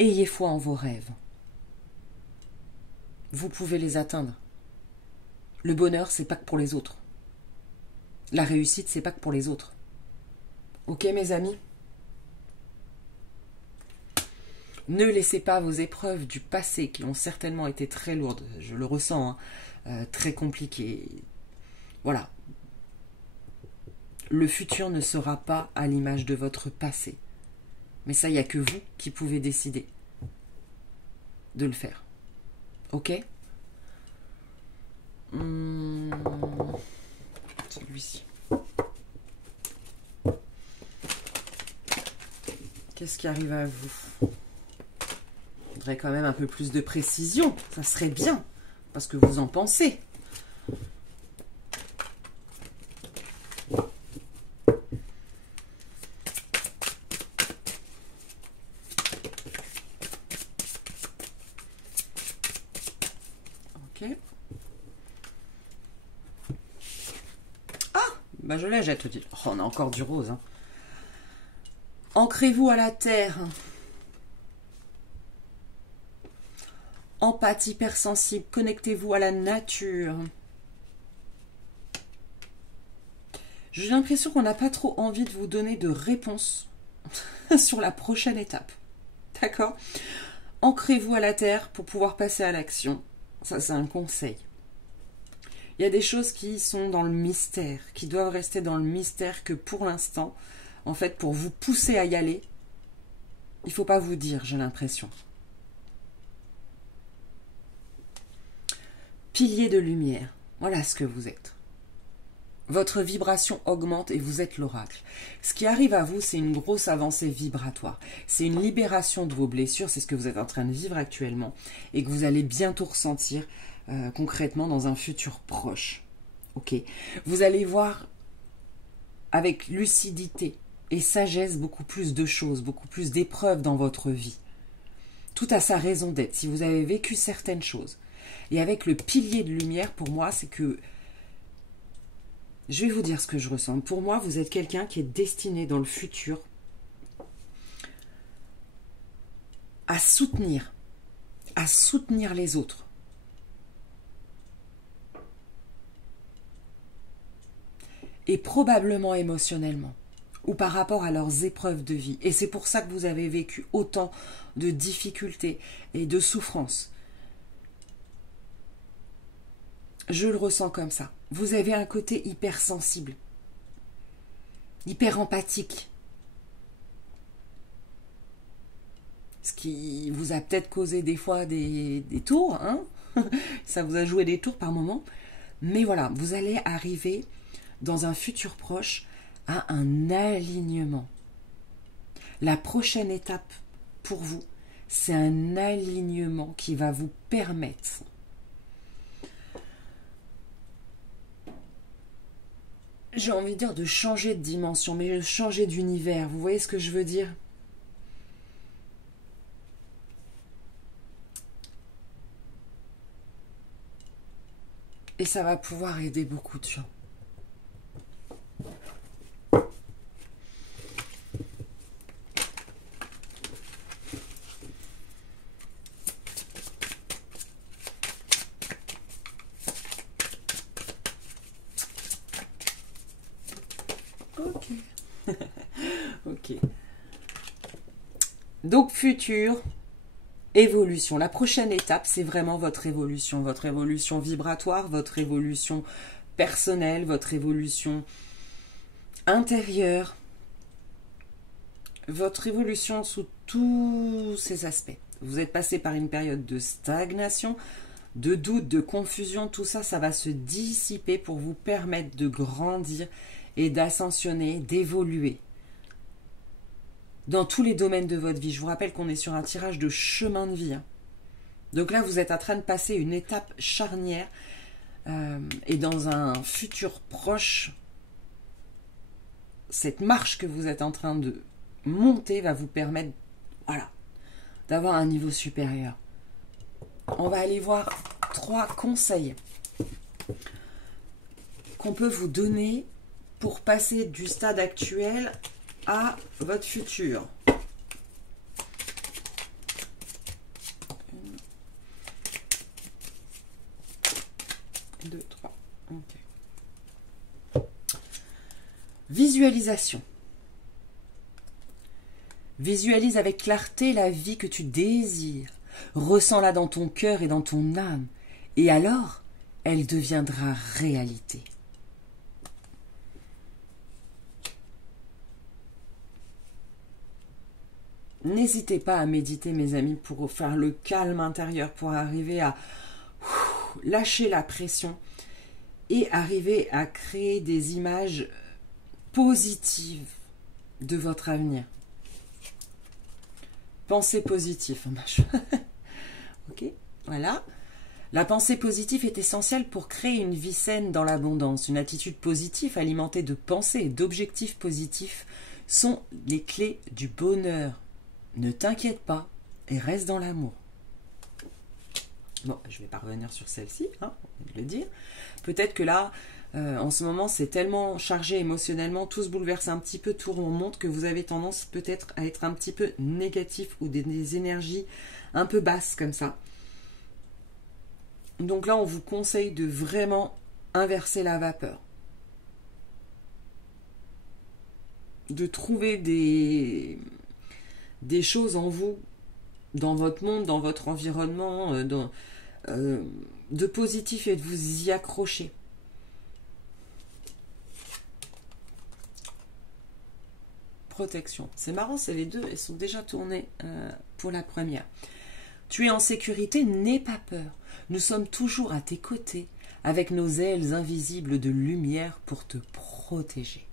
Ayez foi en vos rêves. Vous pouvez les atteindre. Le bonheur, c'est pas que pour les autres. La réussite, c'est pas que pour les autres. Ok, mes amis? Ne laissez pas vos épreuves du passé, qui ont certainement été très lourdes, je le ressens, hein, très compliquées. Voilà. Le futur ne sera pas à l'image de votre passé. Mais ça, il n'y a que vous qui pouvez décider de le faire. Ok? Celui-ci. Qu'est-ce qui arrive à vous? Il faudrait quand même un peu plus de précision. Ça serait bien. Parce que vous en pensez. Ok. Ah, bah je la jette. Oh, on a encore du rose. Hein. Ancrez-vous à la terre. Empathie hypersensible, connectez-vous à la nature. J'ai l'impression qu'on n'a pas trop envie de vous donner de réponse sur la prochaine étape. D'accord? ancrez-vous à la terre pour pouvoir passer à l'action. Ça, c'est un conseil. Il y a des choses qui sont dans le mystère, qui doivent rester dans le mystère, que pour l'instant, en fait, pour vous pousser à y aller, il ne faut pas vous dire, j'ai l'impression. Pilier de lumière, voilà ce que vous êtes. Votre vibration augmente et vous êtes l'oracle. Ce qui arrive à vous, c'est une grosse avancée vibratoire. C'est une libération de vos blessures, c'est ce que vous êtes en train de vivre actuellement et que vous allez bientôt ressentir concrètement dans un futur proche. Ok. Vous allez voir avec lucidité et sagesse beaucoup plus de choses, beaucoup plus d'épreuves dans votre vie. Tout a sa raison d'être. Si vous avez vécu certaines choses. Et avec le pilier de lumière, pour moi, c'est que... Je vais vous dire ce que je ressens. Pour moi, vous êtes quelqu'un qui est destiné dans le futur à soutenir les autres. Et probablement émotionnellement, ou par rapport à leurs épreuves de vie. Et c'est pour ça que vous avez vécu autant de difficultés et de souffrances. Je le ressens comme ça. Vous avez un côté hypersensible, hyper empathique. Ce qui vous a peut-être causé des fois des tours, hein. Ça vous a joué des tours par moment. Mais voilà, vous allez arriver dans un futur proche à un alignement. La prochaine étape pour vous, c'est un alignement qui va vous permettre j'ai envie de dire de changer de dimension, mais de changer d'univers. Vous voyez ce que je veux dire? Et ça va pouvoir aider beaucoup de gens. Ok. Ok. Donc, futur, évolution. La prochaine étape, c'est vraiment votre évolution vibratoire, votre évolution personnelle, votre évolution intérieure, votre évolution sous tous ces aspects. Vous êtes passé par une période de stagnation, de doute, de confusion, tout ça, ça va se dissiper pour vous permettre de grandir et d'ascensionner, d'évoluer dans tous les domaines de votre vie. Je vous rappelle qu'on est sur un tirage de chemin de vie. Hein. Donc là, vous êtes en train de passer une étape charnière et dans un futur proche, cette marche que vous êtes en train de monter va vous permettre, voilà, d'avoir un niveau supérieur. On va aller voir 3 conseils qu'on peut vous donner pour passer du stade actuel à votre futur. 1, 2, 3. Ok. Visualisation. Visualise avec clarté la vie que tu désires. Ressens-la dans ton cœur et dans ton âme. Et alors, elle deviendra réalité. N'hésitez pas à méditer, mes amis, pour faire le calme intérieur, pour arriver à lâcher la pression et arriver à créer des images positives de votre avenir. Pensée positive. Ok, voilà. La pensée positive est essentielle pour créer une vie saine dans l'abondance. Une attitude positive alimentée de pensées et d'objectifs positifs sont les clés du bonheur. Ne t'inquiète pas et reste dans l'amour. Bon, je vais pas revenir sur celle-ci, hein, on va le dire. Peut-être que là, en ce moment, c'est tellement chargé émotionnellement, tout se bouleverse un petit peu, tout remonte, que vous avez tendance peut-être à être un petit peu négatif ou des énergies un peu basses comme ça. Donc là, on vous conseille de vraiment inverser la vapeur. De trouver des choses en vous dans votre monde, dans votre environnement, de positif et de vous y accrocher. Protection. C'est marrant, c'est les deux, elles sont déjà tournées pour la première. Tu es en sécurité, n'aie pas peur. Nous sommes toujours à tes côtés, avec nos ailes invisibles de lumière pour te protéger.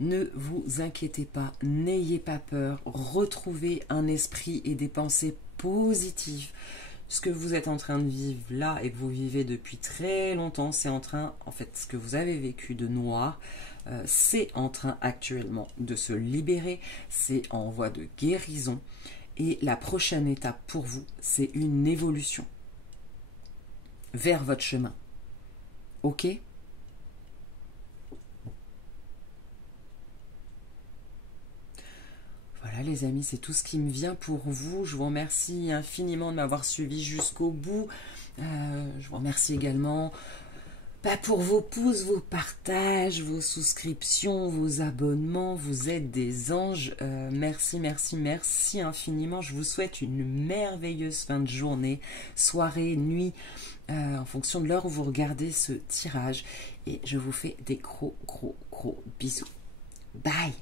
Ne vous inquiétez pas, n'ayez pas peur, retrouvez un esprit et des pensées positives. Ce que vous êtes en train de vivre là et que vous vivez depuis très longtemps, c'est en fait, ce que vous avez vécu de noir, c'est en train actuellement de se libérer, c'est en voie de guérison. Et la prochaine étape pour vous, c'est une évolution vers votre chemin. Ok ? Voilà les amis, c'est tout ce qui me vient pour vous. Je vous remercie infiniment de m'avoir suivi jusqu'au bout. Je vous remercie également pour vos pouces, vos partages, vos souscriptions, vos abonnements. Vous êtes des anges. Merci, merci, merci infiniment. Je vous souhaite une merveilleuse fin de journée, soirée, nuit, en fonction de l'heure où vous regardez ce tirage. Et je vous fais des gros, gros, gros bisous. Bye!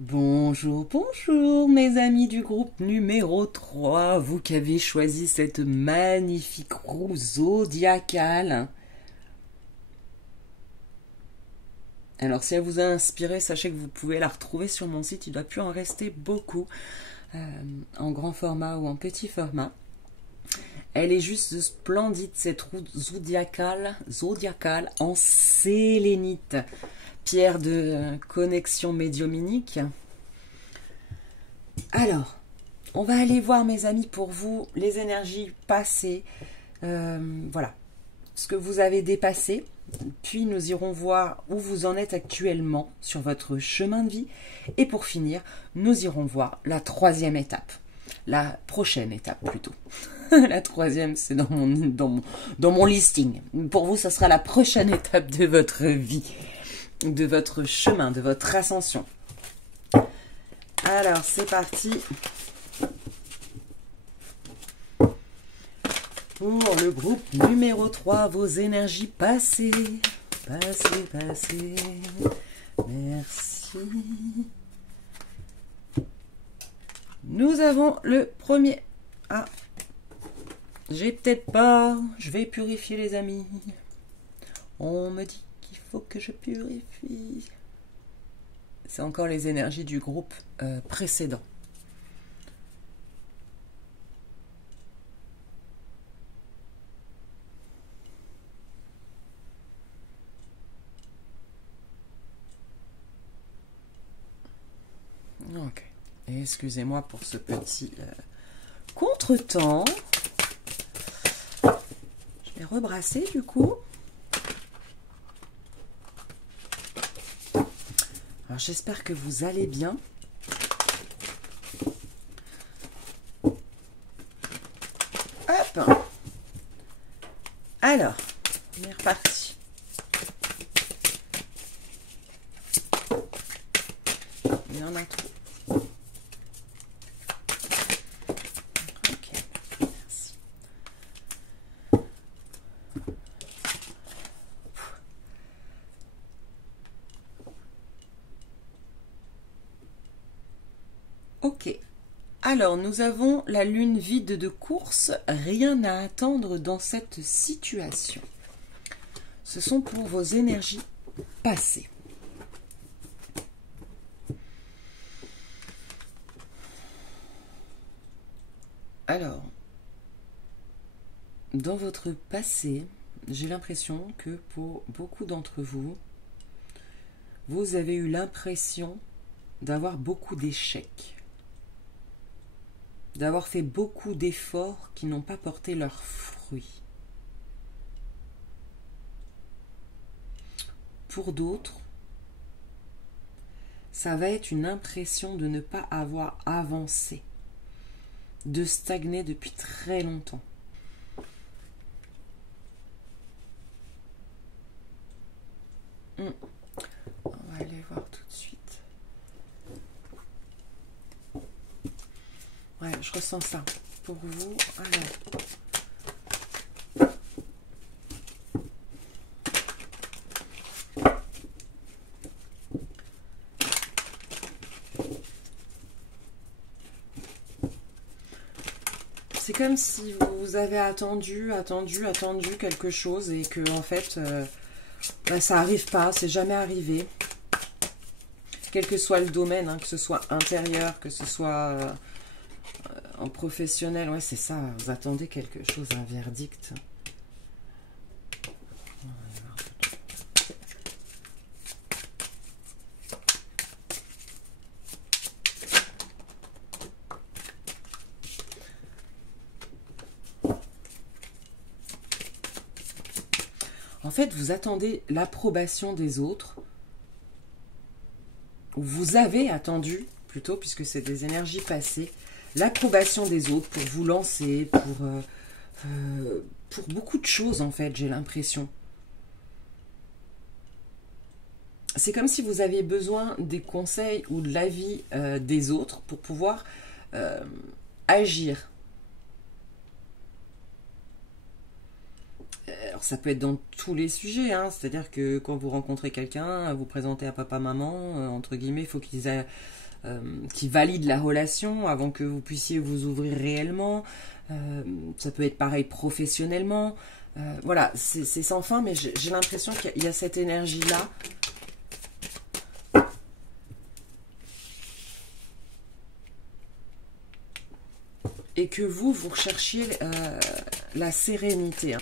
Bonjour, bonjour mes amis du groupe numéro 3, vous qui avez choisi cette magnifique roue zodiacale. Alors si elle vous a inspiré, sachez que vous pouvez la retrouver sur mon site, il ne doit plus en rester beaucoup, en grand format ou en petit format. Elle est juste splendide cette roue zodiacale en sélénite. Pierre de connexion médiuminique. Alors, on va aller voir mes amis pour vous les énergies passées, voilà, ce que vous avez dépassé, puis nous irons voir où vous en êtes actuellement sur votre chemin de vie, et pour finir, nous irons voir la troisième étape, la prochaine étape plutôt. La troisième, c'est dans mon listing. Pour vous, ce sera la prochaine étape de votre vie, de votre chemin, de votre ascension. Alors, c'est parti pour le groupe numéro 3, vos énergies passées. Passées. Merci. Nous avons le premier. Ah, j'ai peut-être pas. Je vais purifier les amis. On me dit qu'il faut que je purifie. C'est encore les énergies du groupe précédent. Ok. Excusez-moi pour ce petit contretemps. Je vais rebrasser du coup. Alors j'espère que vous allez bien. Hop. Alors, on est reparti. Il y en a trop. Ok, merci. Ok. Alors, nous avons la lune vide de course. Rien à attendre dans cette situation. Ce sont pour vos énergies passées. Alors, dans votre passé, j'ai l'impression que pour beaucoup d'entre vous, vous avez eu l'impression d'avoir beaucoup d'échecs, d'avoir fait beaucoup d'efforts qui n'ont pas porté leurs fruits. Pour d'autres, ça va être une impression de ne pas avoir avancé, de stagner depuis très longtemps. On va aller voir tout de suite. Ouais, je ressens ça. Pour vous, alors... C'est comme si vous avez attendu quelque chose et que en fait, bah, ça n'arrive pas, c'est jamais arrivé. Quel que soit le domaine, hein, que ce soit intérieur, que ce soit en professionnel, ouais c'est ça, vous attendez quelque chose, un verdict. En fait, vous attendez l'approbation des autres. Ou vous avez attendu, plutôt, puisque c'est des énergies passées, l'approbation des autres pour vous lancer, pour beaucoup de choses, en fait, j'ai l'impression. C'est comme si vous aviez besoin des conseils ou de l'avis des autres pour pouvoir agir. Alors, ça peut être dans tous les sujets, hein. C'est-à-dire que quand vous rencontrez quelqu'un, vous présentez à papa-maman, entre guillemets, il faut qu'ils valident la relation avant que vous puissiez vous ouvrir réellement. Ça peut être pareil professionnellement. Voilà, c'est sans fin, mais j'ai l'impression qu'il y a cette énergie-là. Et que vous recherchiez la sérénité. Hein.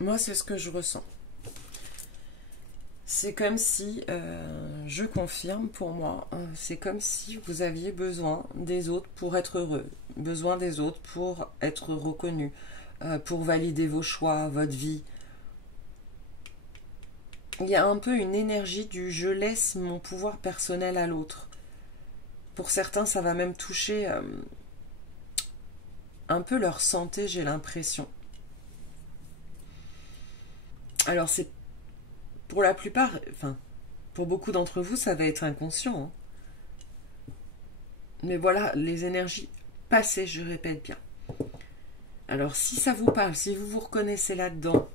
Moi, c'est ce que je ressens. C'est comme si, je confirme pour moi, c'est comme si vous aviez besoin des autres pour être heureux, besoin des autres pour être reconnu, pour valider vos choix, votre vie. Il y a un peu une énergie du « je laisse mon pouvoir personnel à l'autre ». Pour certains, ça va même toucher un peu leur santé, j'ai l'impression. Alors, c'est pour la plupart, enfin, pour beaucoup d'entre vous, ça va être inconscient. Hein. Mais voilà, les énergies passées, je répète bien. Alors, si ça vous parle, si vous vous reconnaissez là-dedans,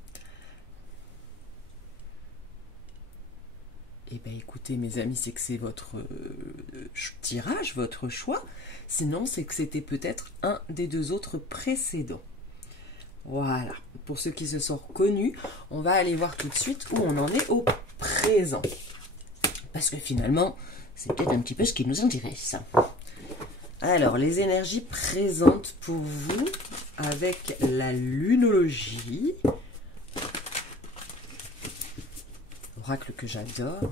eh bien, écoutez, mes amis, c'est que c'est votre tirage, votre choix. Sinon, c'est que c'était peut-être un des deux autres précédents. Voilà. Pour ceux qui se sont reconnus, on va aller voir tout de suite où on en est au présent. Parce que finalement, c'est peut-être un petit peu ce qui nous intéresse. Alors, les énergies présentes pour vous avec la lunologie. Oracle que j'adore,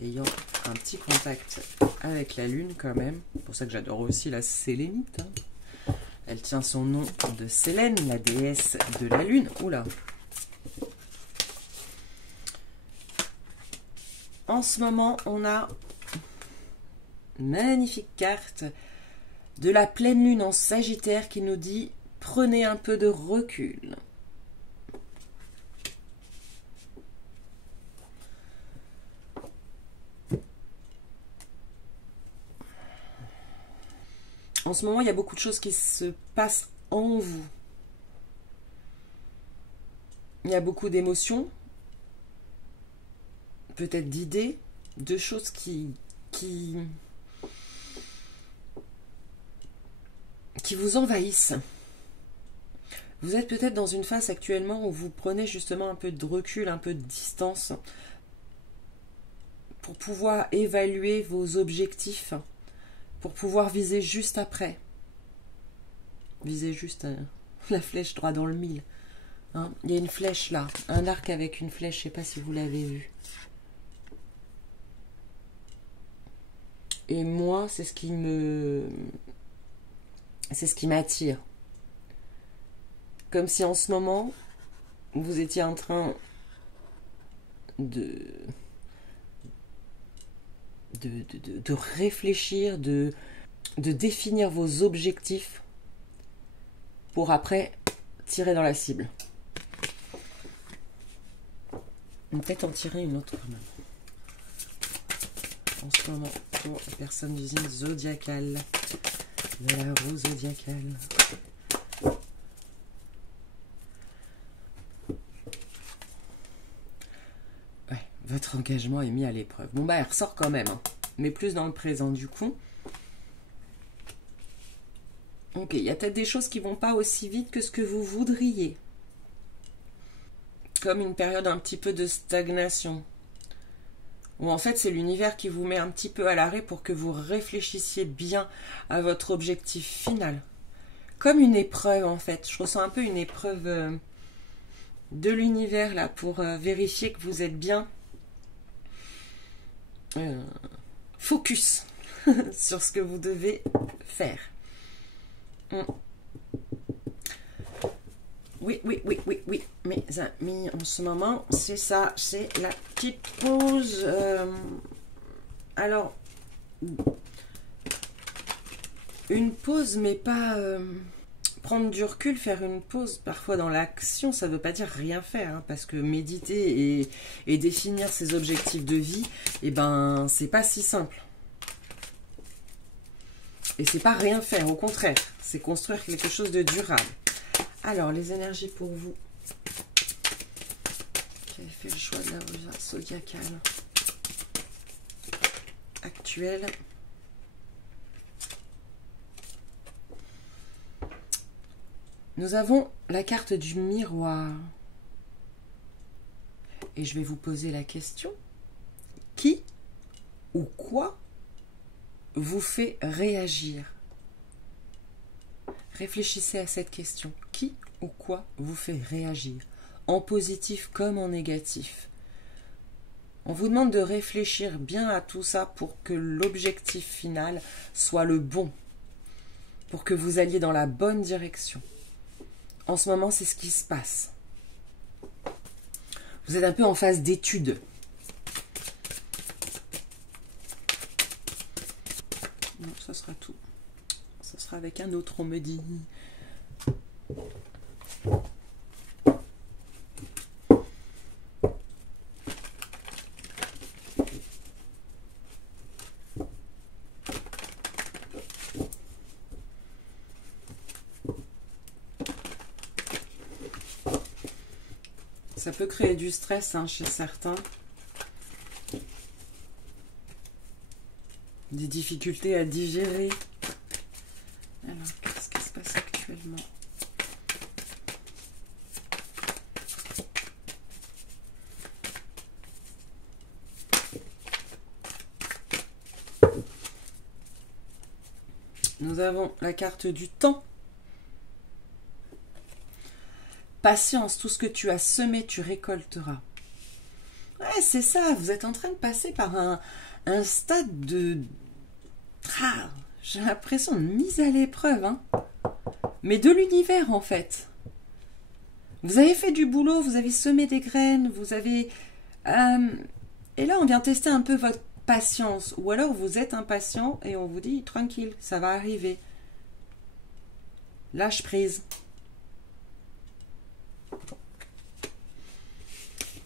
ayant un petit contact avec la lune quand même. C'est pour ça que j'adore aussi la sélénite. Hein. Elle tient son nom de Sélène, la déesse de la lune. Oula. En ce moment, on a une magnifique carte de la pleine lune en Sagittaire qui nous dit « Prenez un peu de recul ». En ce moment, il y a beaucoup de choses qui se passent en vous. Il y a beaucoup d'émotions, peut-être d'idées, de choses qui vous envahissent. Vous êtes peut-être dans une phase actuellement où vous prenez justement un peu de recul, un peu de distance pour pouvoir évaluer vos objectifs, pour pouvoir viser juste après. Viser juste la flèche droit dans le mille. Hein, il y a une flèche là, un arc avec une flèche, je ne sais pas si vous l'avez vu. Et moi, c'est ce qui m'attire. Comme si en ce moment, vous étiez en train de réfléchir, de définir vos objectifs pour après tirer dans la cible. On va peut-être en tirer une autre quand même. En ce moment, pour la personne du signe zodiacal. De la roue zodiacale. Ouais, votre engagement est mis à l'épreuve. Bon, bah, elle ressort quand même, hein, mais plus dans le présent, du coup. Ok, il y a peut-être des choses qui vont pas aussi vite que ce que vous voudriez. Comme une période un petit peu de stagnation. Ou en fait, c'est l'univers qui vous met un petit peu à l'arrêt pour que vous réfléchissiez bien à votre objectif final. Comme une épreuve, en fait. Je ressens un peu une épreuve de l'univers, là, pour vérifier que vous êtes bien focus sur ce que vous devez faire. Oui, mes amis, en ce moment, c'est ça, c'est la petite pause. Alors, une pause, mais pas prendre du recul, faire une pause parfois dans l'action, ça ne veut pas dire rien faire, hein, parce que méditer et définir ses objectifs de vie, eh ben, c'est pas si simple. Et c'est pas rien faire, au contraire, c'est construire quelque chose de durable. Alors, les énergies pour vous qui avez fait le choix de la roue zodiacale actuelle. Nous avons la carte du miroir. Et je vais vous poser la question. Qui ou quoi vous fait réagir? Réfléchissez à cette question. Qui ou quoi vous fait réagir? En positif comme en négatif. On vous demande de réfléchir bien à tout ça pour que l'objectif final soit le bon. Pour que vous alliez dans la bonne direction. En ce moment, c'est ce qui se passe. Vous êtes un peu en phase d'étude. Non, ça sera tout. Ça sera avec un autre, on me dit. Ça peut créer du stress, hein, chez certains. Des difficultés à digérer. Alors, qu'est-ce qui se passe actuellement? Nous avons la carte du temps. Patience, tout ce que tu as semé, tu récolteras. Ouais, c'est ça, vous êtes en train de passer par un stade de... Ah, j'ai l'impression de mise à l'épreuve, hein. Mais de l'univers, en fait. Vous avez fait du boulot, vous avez semé des graines, vous avez... et là, on vient tester un peu votre patience. Ou alors, vous êtes impatient et on vous dit, tranquille, ça va arriver. Lâche prise.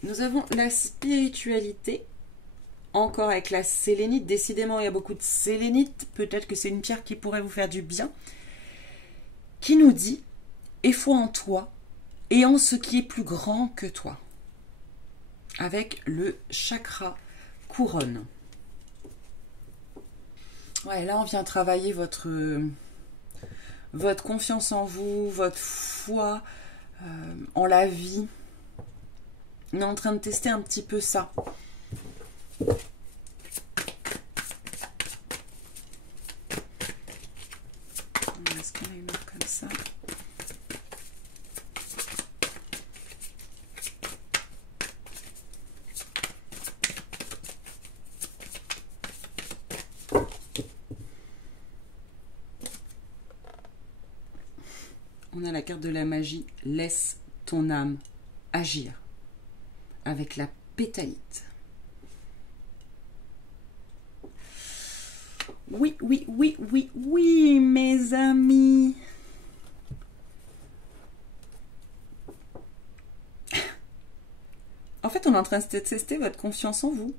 Nous avons la spiritualité, encore avec la sélénite. Décidément, il y a beaucoup de sélénite. Peut-être que c'est une pierre qui pourrait vous faire du bien. Qui nous dit, aie foi en toi et en ce qui est plus grand que toi. Avec le chakra couronne. Ouais, là, on vient travailler votre confiance en vous, votre foi en la vie. On est en train de tester un petit peu ça. Est-ce qu'on a une autre comme ça? On a la carte de la magie. Laisse ton âme agir. Avec la pétalite. Oui, mes amis. En fait, fait, on est en train de tester votre confiance en vous.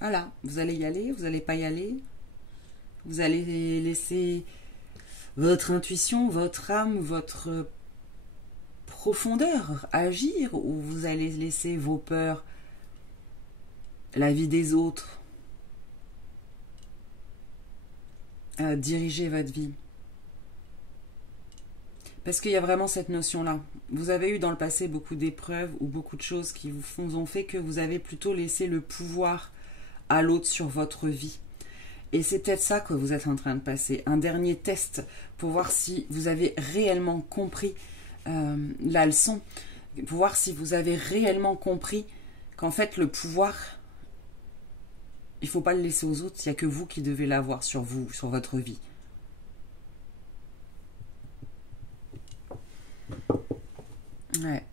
Voilà, vous allez y aller, vous n'allez pas y aller. Vous allez laisser votre intuition, votre âme, votre profondeur agir, ou vous allez laisser vos peurs, la vie des autres, diriger votre vie. Parce qu'il y a vraiment cette notion-là. Vous avez eu dans le passé beaucoup d'épreuves ou beaucoup de choses qui vous ont fait que vous avez plutôt laissé le pouvoir à l'autre sur votre vie. Et c'est peut-être ça que vous êtes en train de passer. Un dernier test pour voir si vous avez réellement compris la leçon. Pour voir si vous avez réellement compris qu'en fait le pouvoir, il ne faut pas le laisser aux autres. Il n'y a que vous qui devez l'avoir sur vous, sur votre vie. Ouais.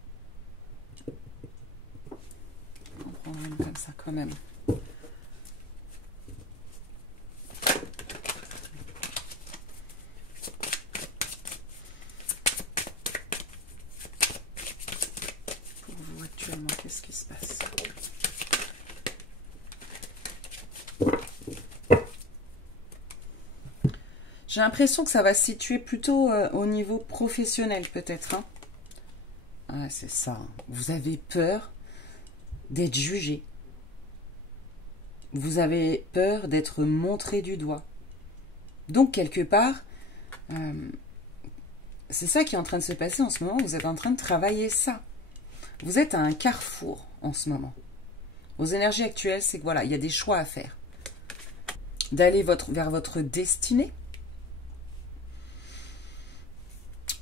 On prend une comme ça quand même. Pour vous actuellement, qu'est-ce qui se passe? J'ai l'impression que ça va se situer plutôt au niveau professionnel peut-être, hein. Ah, c'est ça. Vous avez peur d'être jugé. Vous avez peur d'être montré du doigt. Donc, quelque part, c'est ça qui est en train de se passer en ce moment. Vous êtes en train de travailler ça. Vous êtes à un carrefour en ce moment. Vos énergies actuelles, c'est que voilà, il y a des choix à faire. D'aller vers votre destinée,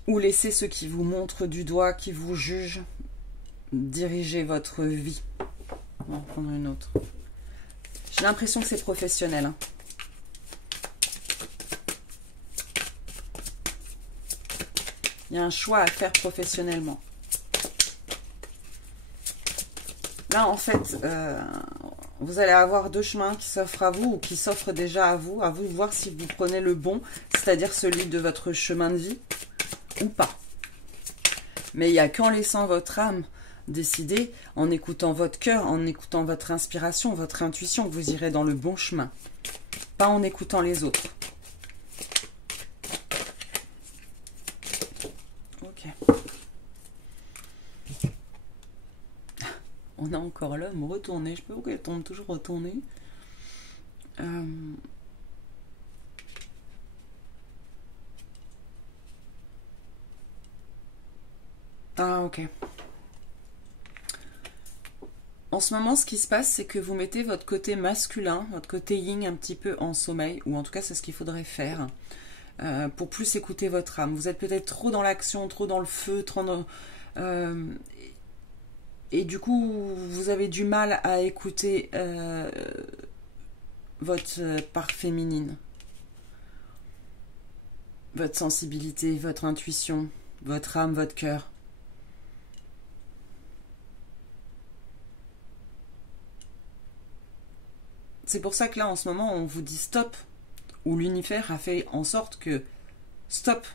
ou laisser ceux qui vous montrent du doigt, qui vous jugent, diriger votre vie. On va en prendre une autre. J'ai l'impression que c'est professionnel, hein. Il y a un choix à faire professionnellement. Là, en fait, vous allez avoir deux chemins qui s'offrent à vous ou qui s'offrent déjà à vous de voir si vous prenez le bon, c'est-à-dire celui de votre chemin de vie, ou pas. Mais il n'y a qu'en laissant votre âme décider, en écoutant votre cœur, en écoutant votre inspiration, votre intuition, que vous irez dans le bon chemin. Pas en écoutant les autres. Ok. On a encore l'homme retourné. Je sais pas pourquoi elle tombe toujours retournée. Ah, ok. En ce moment, ce qui se passe, c'est que vous mettez votre côté masculin, votre côté yin un petit peu en sommeil, ou en tout cas, c'est ce qu'il faudrait faire pour plus écouter votre âme. Vous êtes peut-être trop dans l'action, trop dans le feu, trop dans... et du coup, vous avez du mal à écouter votre part féminine, votre sensibilité, votre intuition, votre âme, votre cœur. C'est pour ça que là, en ce moment, on vous dit stop, ou l'univers a fait en sorte que stop,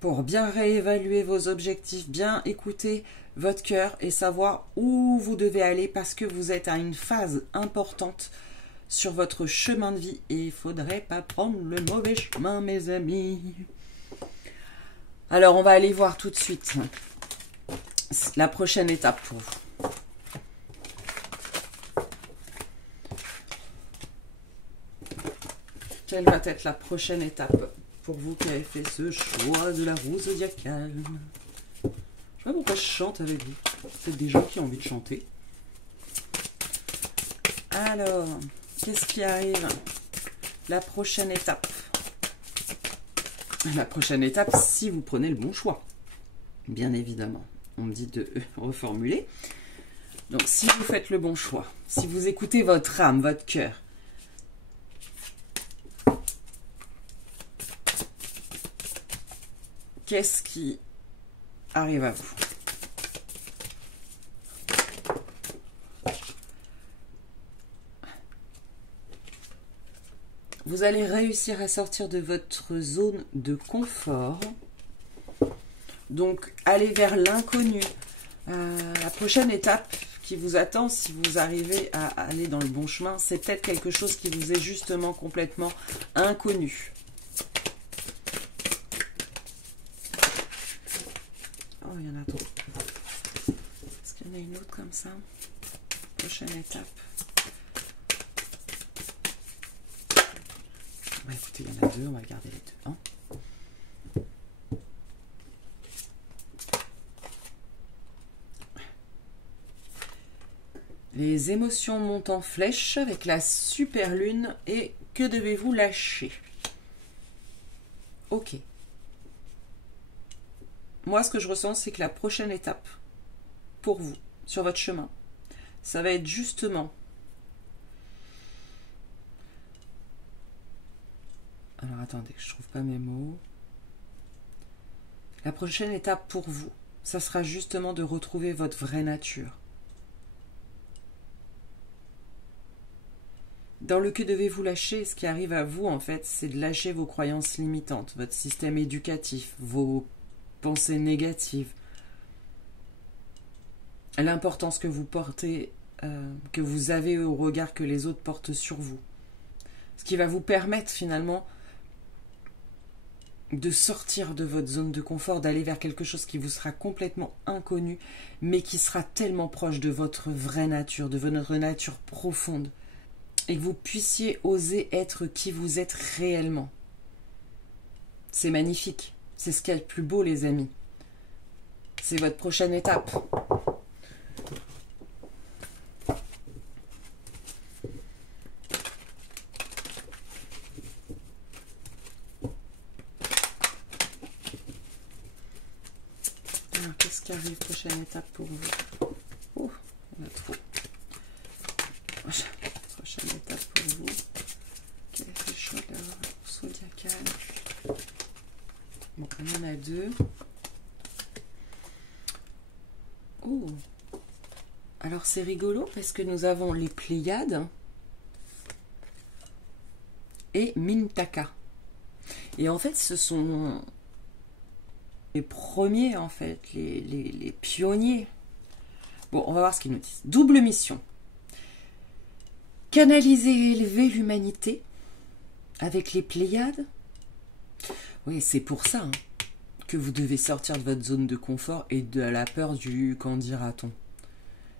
pour bien réévaluer vos objectifs, bien écouter votre cœur et savoir où vous devez aller parce que vous êtes à une phase importante sur votre chemin de vie et il ne faudrait pas prendre le mauvais chemin, mes amis. Alors, on va aller voir tout de suite la prochaine étape pour vous. Quelle va être la prochaine étape pour vous qui avez fait ce choix de la roue zodiacale? Je ne sais pas pourquoi je chante avec vous. C'est des gens qui ont envie de chanter. Alors, qu'est-ce qui arrive? La prochaine étape. La prochaine étape, si vous prenez le bon choix. Bien évidemment. On me dit de reformuler. Donc, si vous faites le bon choix, si vous écoutez votre âme, votre cœur, qu'est-ce qui arrive à vous? Vous allez réussir à sortir de votre zone de confort. Donc, aller vers l'inconnu. La prochaine étape qui vous attend, si vous arrivez à aller dans le bon chemin, c'est peut-être quelque chose qui vous est justement complètement inconnu. Oh, il y en a trop. Est-ce qu'il y en a une autre comme ça? Prochaine étape. Bah, écoutez, il y en a deux, on va garder les deux. Hein. Les émotions montent en flèche avec la super lune et que devez-vous lâcher? Ok. Moi, ce que je ressens, c'est que la prochaine étape pour vous, sur votre chemin, ça va être justement... Alors, attendez, je trouve pas mes mots. La prochaine étape pour vous, ça sera justement de retrouver votre vraie nature. Dans le que devez-vous lâcher, ce qui arrive à vous, en fait, c'est de lâcher vos croyances limitantes, votre système éducatif, vos pensées négatives, l'importance que vous portez, que vous avez au regard que les autres portent sur vous. Ce qui va vous permettre finalement de sortir de votre zone de confort, d'aller vers quelque chose qui vous sera complètement inconnu, mais qui sera tellement proche de votre vraie nature, de votre nature profonde, et que vous puissiez oser être qui vous êtes réellement. C'est magnifique. C'est ce qu'il y a de plus beau, les amis. C'est votre prochaine étape. Alors, qu'est-ce qui arrive, prochaine étape pour vous? Oh, on a trop. Prochaine étape pour vous. Quel est le choix de la zodiacale? Bon, il y en a deux. Oh. Alors, c'est rigolo parce que nous avons les Pléiades et Mintaka. Et en fait, ce sont les premiers, en fait, les pionniers. Bon, on va voir ce qu'ils nous disent. Double mission. Canaliser et élever l'humanité avec les Pléiades. Oui, c'est pour ça que vous devez sortir de votre zone de confort et de la peur du qu'en dira-t-on.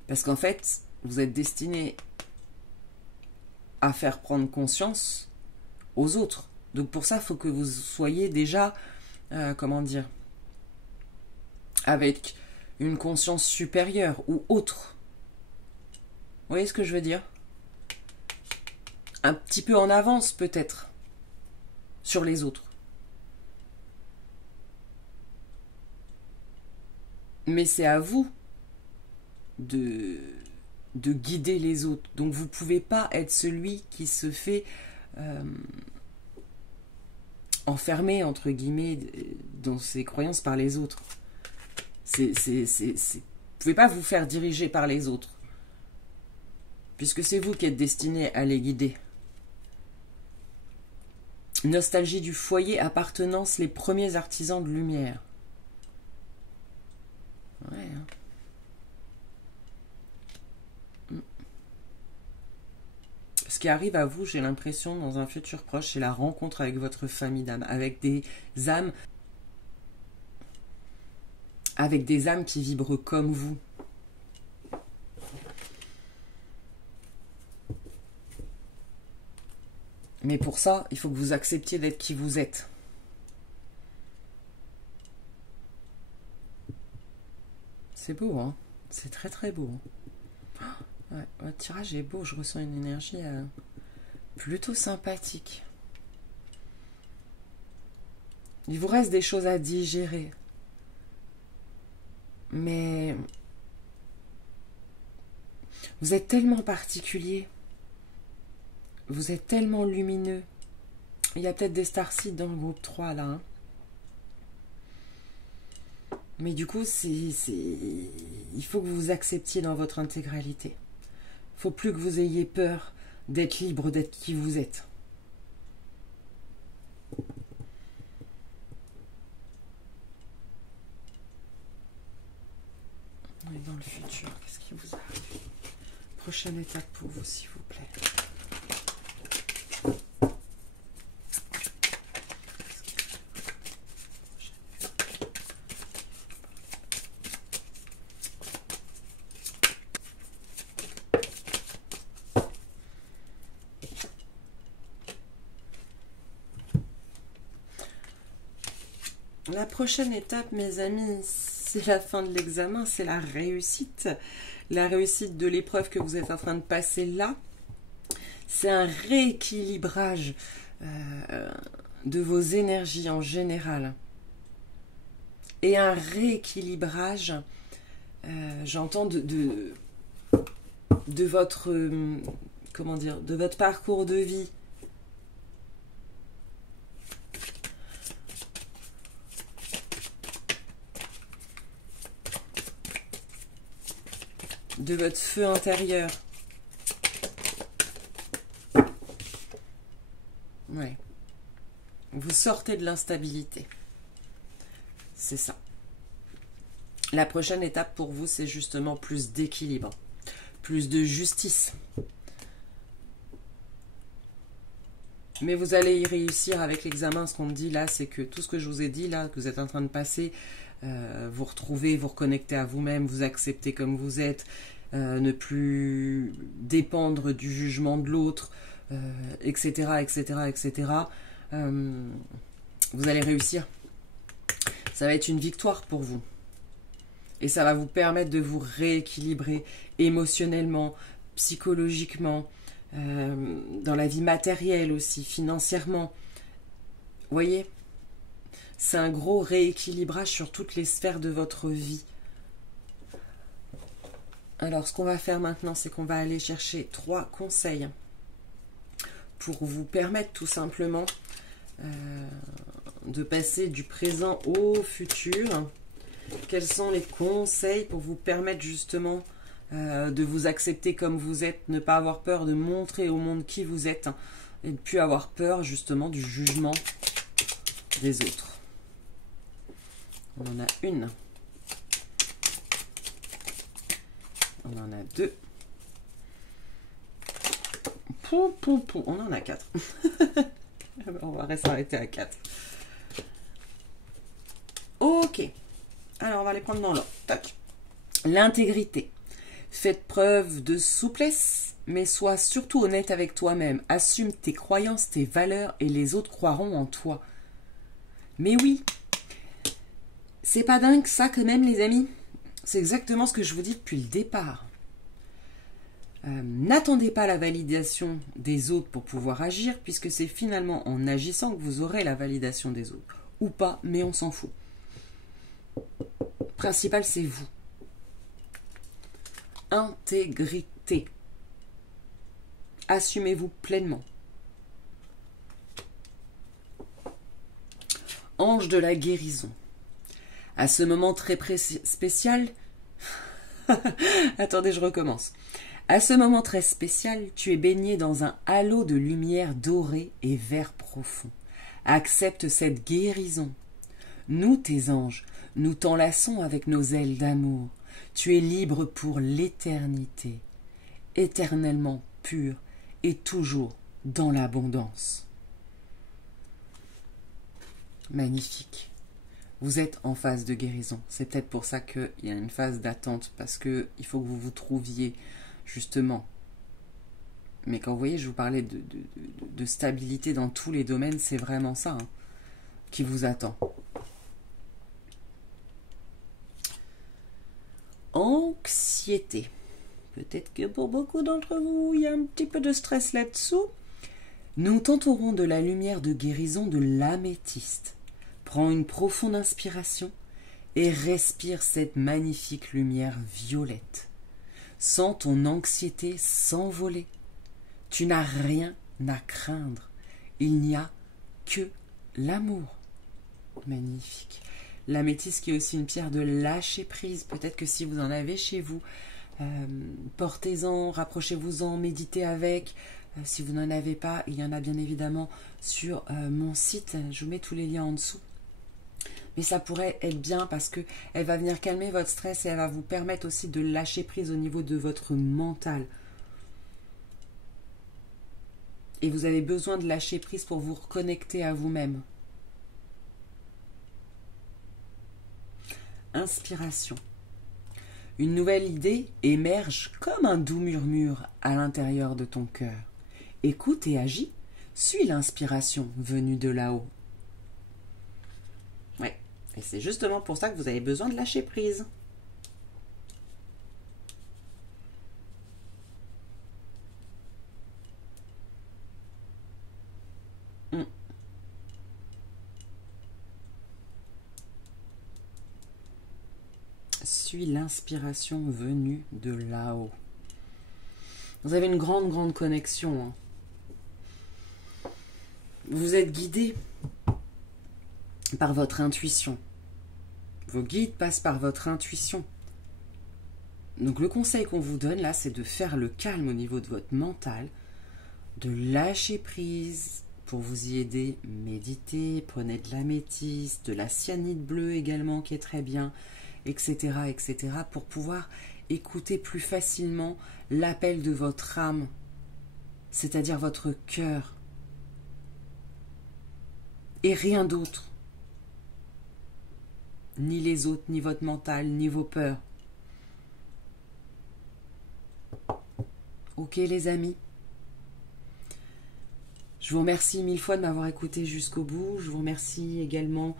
Parce qu'en fait, vous êtes destiné à faire prendre conscience aux autres. Donc pour ça, il faut que vous soyez déjà, comment dire, avec une conscience supérieure ou autre. Vous voyez ce que je veux dire? Un petit peu en avance peut-être sur les autres. Mais c'est à vous de guider les autres. Donc vous ne pouvez pas être celui qui se fait enfermer, entre guillemets, dans ses croyances par les autres. Vous ne pouvez pas vous faire diriger par les autres. Puisque c'est vous qui êtes destiné à les guider. Nostalgie du foyer, appartenance, les premiers artisans de lumière. Ouais, hein. Ce qui arrive à vous, j'ai l'impression, dans un futur proche, c'est la rencontre avec votre famille d'âmes, avec des âmes qui vibrent comme vous. Mais pour ça, il faut que vous acceptiez d'être qui vous êtes. C'est beau, hein? C'est très très beau. Ouais, votre tirage est beau, je ressens une énergie plutôt sympathique. Il vous reste des choses à digérer. Mais vous êtes tellement particulier. Vous êtes tellement lumineux. Il y a peut-être des starseeds dans le groupe 3 là. Hein. Mais du coup, il faut que vous vous acceptiez dans votre intégralité. Il ne faut plus que vous ayez peur d'être libre, d'être qui vous êtes. On est dans le futur. Qu'est-ce qui vous arrive? Prochaine étape pour vous, s'il vous plaît. La prochaine étape, mes amis, c'est la fin de l'examen, c'est la réussite. La réussite de l'épreuve que vous êtes en train de passer là, c'est un rééquilibrage de vos énergies en général. Et un rééquilibrage, j'entends, de votre, comment dire, de votre parcours de vie. De votre feu intérieur. Ouais. Vous sortez de l'instabilité. C'est ça. La prochaine étape pour vous, c'est justement plus d'équilibre, plus de justice. Mais vous allez y réussir avec l'examen. Ce qu'on me dit là, c'est que tout ce que je vous ai dit là, que vous êtes en train de passer, vous retrouvez, vous reconnectez à vous-même, vous acceptez comme vous êtes, ne plus dépendre du jugement de l'autre, etc., etc., etc. Vous allez réussir. Ça va être une victoire pour vous. Et ça va vous permettre de vous rééquilibrer émotionnellement, psychologiquement, dans la vie matérielle aussi, financièrement. Vous voyez ? C'est un gros rééquilibrage sur toutes les sphères de votre vie. Alors, ce qu'on va faire maintenant, c'est qu'on va aller chercher 3 conseils pour vous permettre tout simplement de passer du présent au futur. Quels sont les conseils pour vous permettre justement de vous accepter comme vous êtes, ne pas avoir peur de montrer au monde qui vous êtes et de ne plus avoir peur justement du jugement des autres. On en a une. On en a 2. On en a 4. On va s'arrêter à 4. Ok. Alors, on va les prendre dans l'ordre. Tac. L'intégrité. Faites preuve de souplesse, mais sois surtout honnête avec toi-même. Assume tes croyances, tes valeurs, et les autres croiront en toi. Mais oui, c'est pas dingue ça quand même, les amis. C'est exactement ce que je vous dis depuis le départ. N'attendez pas la validation des autres pour pouvoir agir, puisque c'est finalement en agissant que vous aurez la validation des autres. Ou pas, mais on s'en fout. Le principal, c'est vous. Intégrité. Assumez-vous pleinement. Ange de la guérison. À ce moment très spécial... Attendez, je recommence. À ce moment très spécial, tu es baigné dans un halo de lumière dorée et vert profond. Accepte cette guérison. Nous, tes anges, nous t'enlaçons avec nos ailes d'amour. Tu es libre pour l'éternité, éternellement pur et toujours dans l'abondance. Magnifique. Vous êtes en phase de guérison. C'est peut-être pour ça qu'il y a une phase d'attente, parce qu'il faut que vous vous trouviez justement. Mais quand vous voyez, je vous parlais de stabilité dans tous les domaines, c'est vraiment ça qui vous attend. Anxiété. Peut-être que pour beaucoup d'entre vous, il y a un petit peu de stress là-dessous. Nous t'entourons de la lumière de guérison de l'améthyste. Prends une profonde inspiration et respire cette magnifique lumière violette. Sens ton anxiété s'envoler. Tu n'as rien à craindre. Il n'y a que l'amour. Magnifique. L'améthyste qui est aussi une pierre de lâcher prise. Peut-être que si vous en avez chez vous, portez-en, rapprochez-vous-en, méditez avec. Si vous n'en avez pas, il y en a bien évidemment sur mon site. Je vous mets tous les liens en dessous. Mais ça pourrait être bien parce que elle va venir calmer votre stress et elle va vous permettre aussi de lâcher prise au niveau de votre mental. Et vous avez besoin de lâcher prise pour vous reconnecter à vous-même. Inspiration. Une nouvelle idée émerge comme un doux murmure à l'intérieur de ton cœur. Écoute et agis. Suis l'inspiration venue de là-haut. Ouais, et c'est justement pour ça que vous avez besoin de lâcher prise. Suis l'inspiration venue de là-haut. Vous avez une grande connexion. Hein. Vous êtes guidé par votre intuition. Vos guides passent par votre intuition. Donc le conseil qu'on vous donne là, c'est de faire le calme au niveau de votre mental, de lâcher prise. Pour vous y aider, méditez, prenez de l'améthyste, de la cyanide bleue également qui est très bien, etc., etc., pour pouvoir écouter plus facilement l'appel de votre âme, c'est-à-dire votre cœur, et rien d'autre, ni les autres, ni votre mental, ni vos peurs. Ok les amis, je vous remercie 1000 fois de m'avoir écouté jusqu'au bout. Je vous remercie également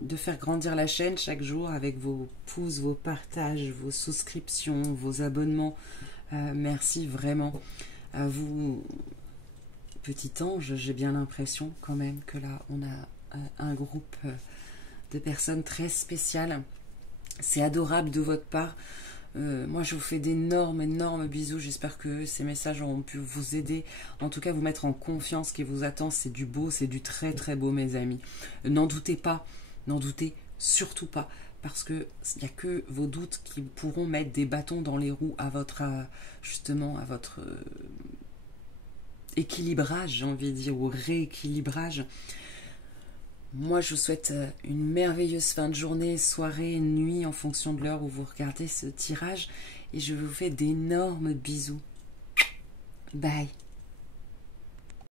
de faire grandir la chaîne chaque jour avec vos pouces, vos partages, vos souscriptions, vos abonnements. Merci vraiment à vous, petit ange. J'ai bien l'impression quand même que là, on a un groupe de personnes très spéciales. C'est adorable de votre part. Moi, je vous fais d'énormes bisous. J'espère que ces messages auront pu vous aider. En tout cas, vous mettre en confiance. Ce qui vous attend, c'est du beau, c'est du très beau, mes amis. N'en doutez pas, n'en doutez surtout pas. Parce que il n'y a que vos doutes qui pourront mettre des bâtons dans les roues à votre, justement, à votre équilibrage, j'ai envie de dire, ou rééquilibrage. Moi, je vous souhaite une merveilleuse fin de journée, soirée, nuit, en fonction de l'heure où vous regardez ce tirage. Et je vous fais d'énormes bisous. Bye.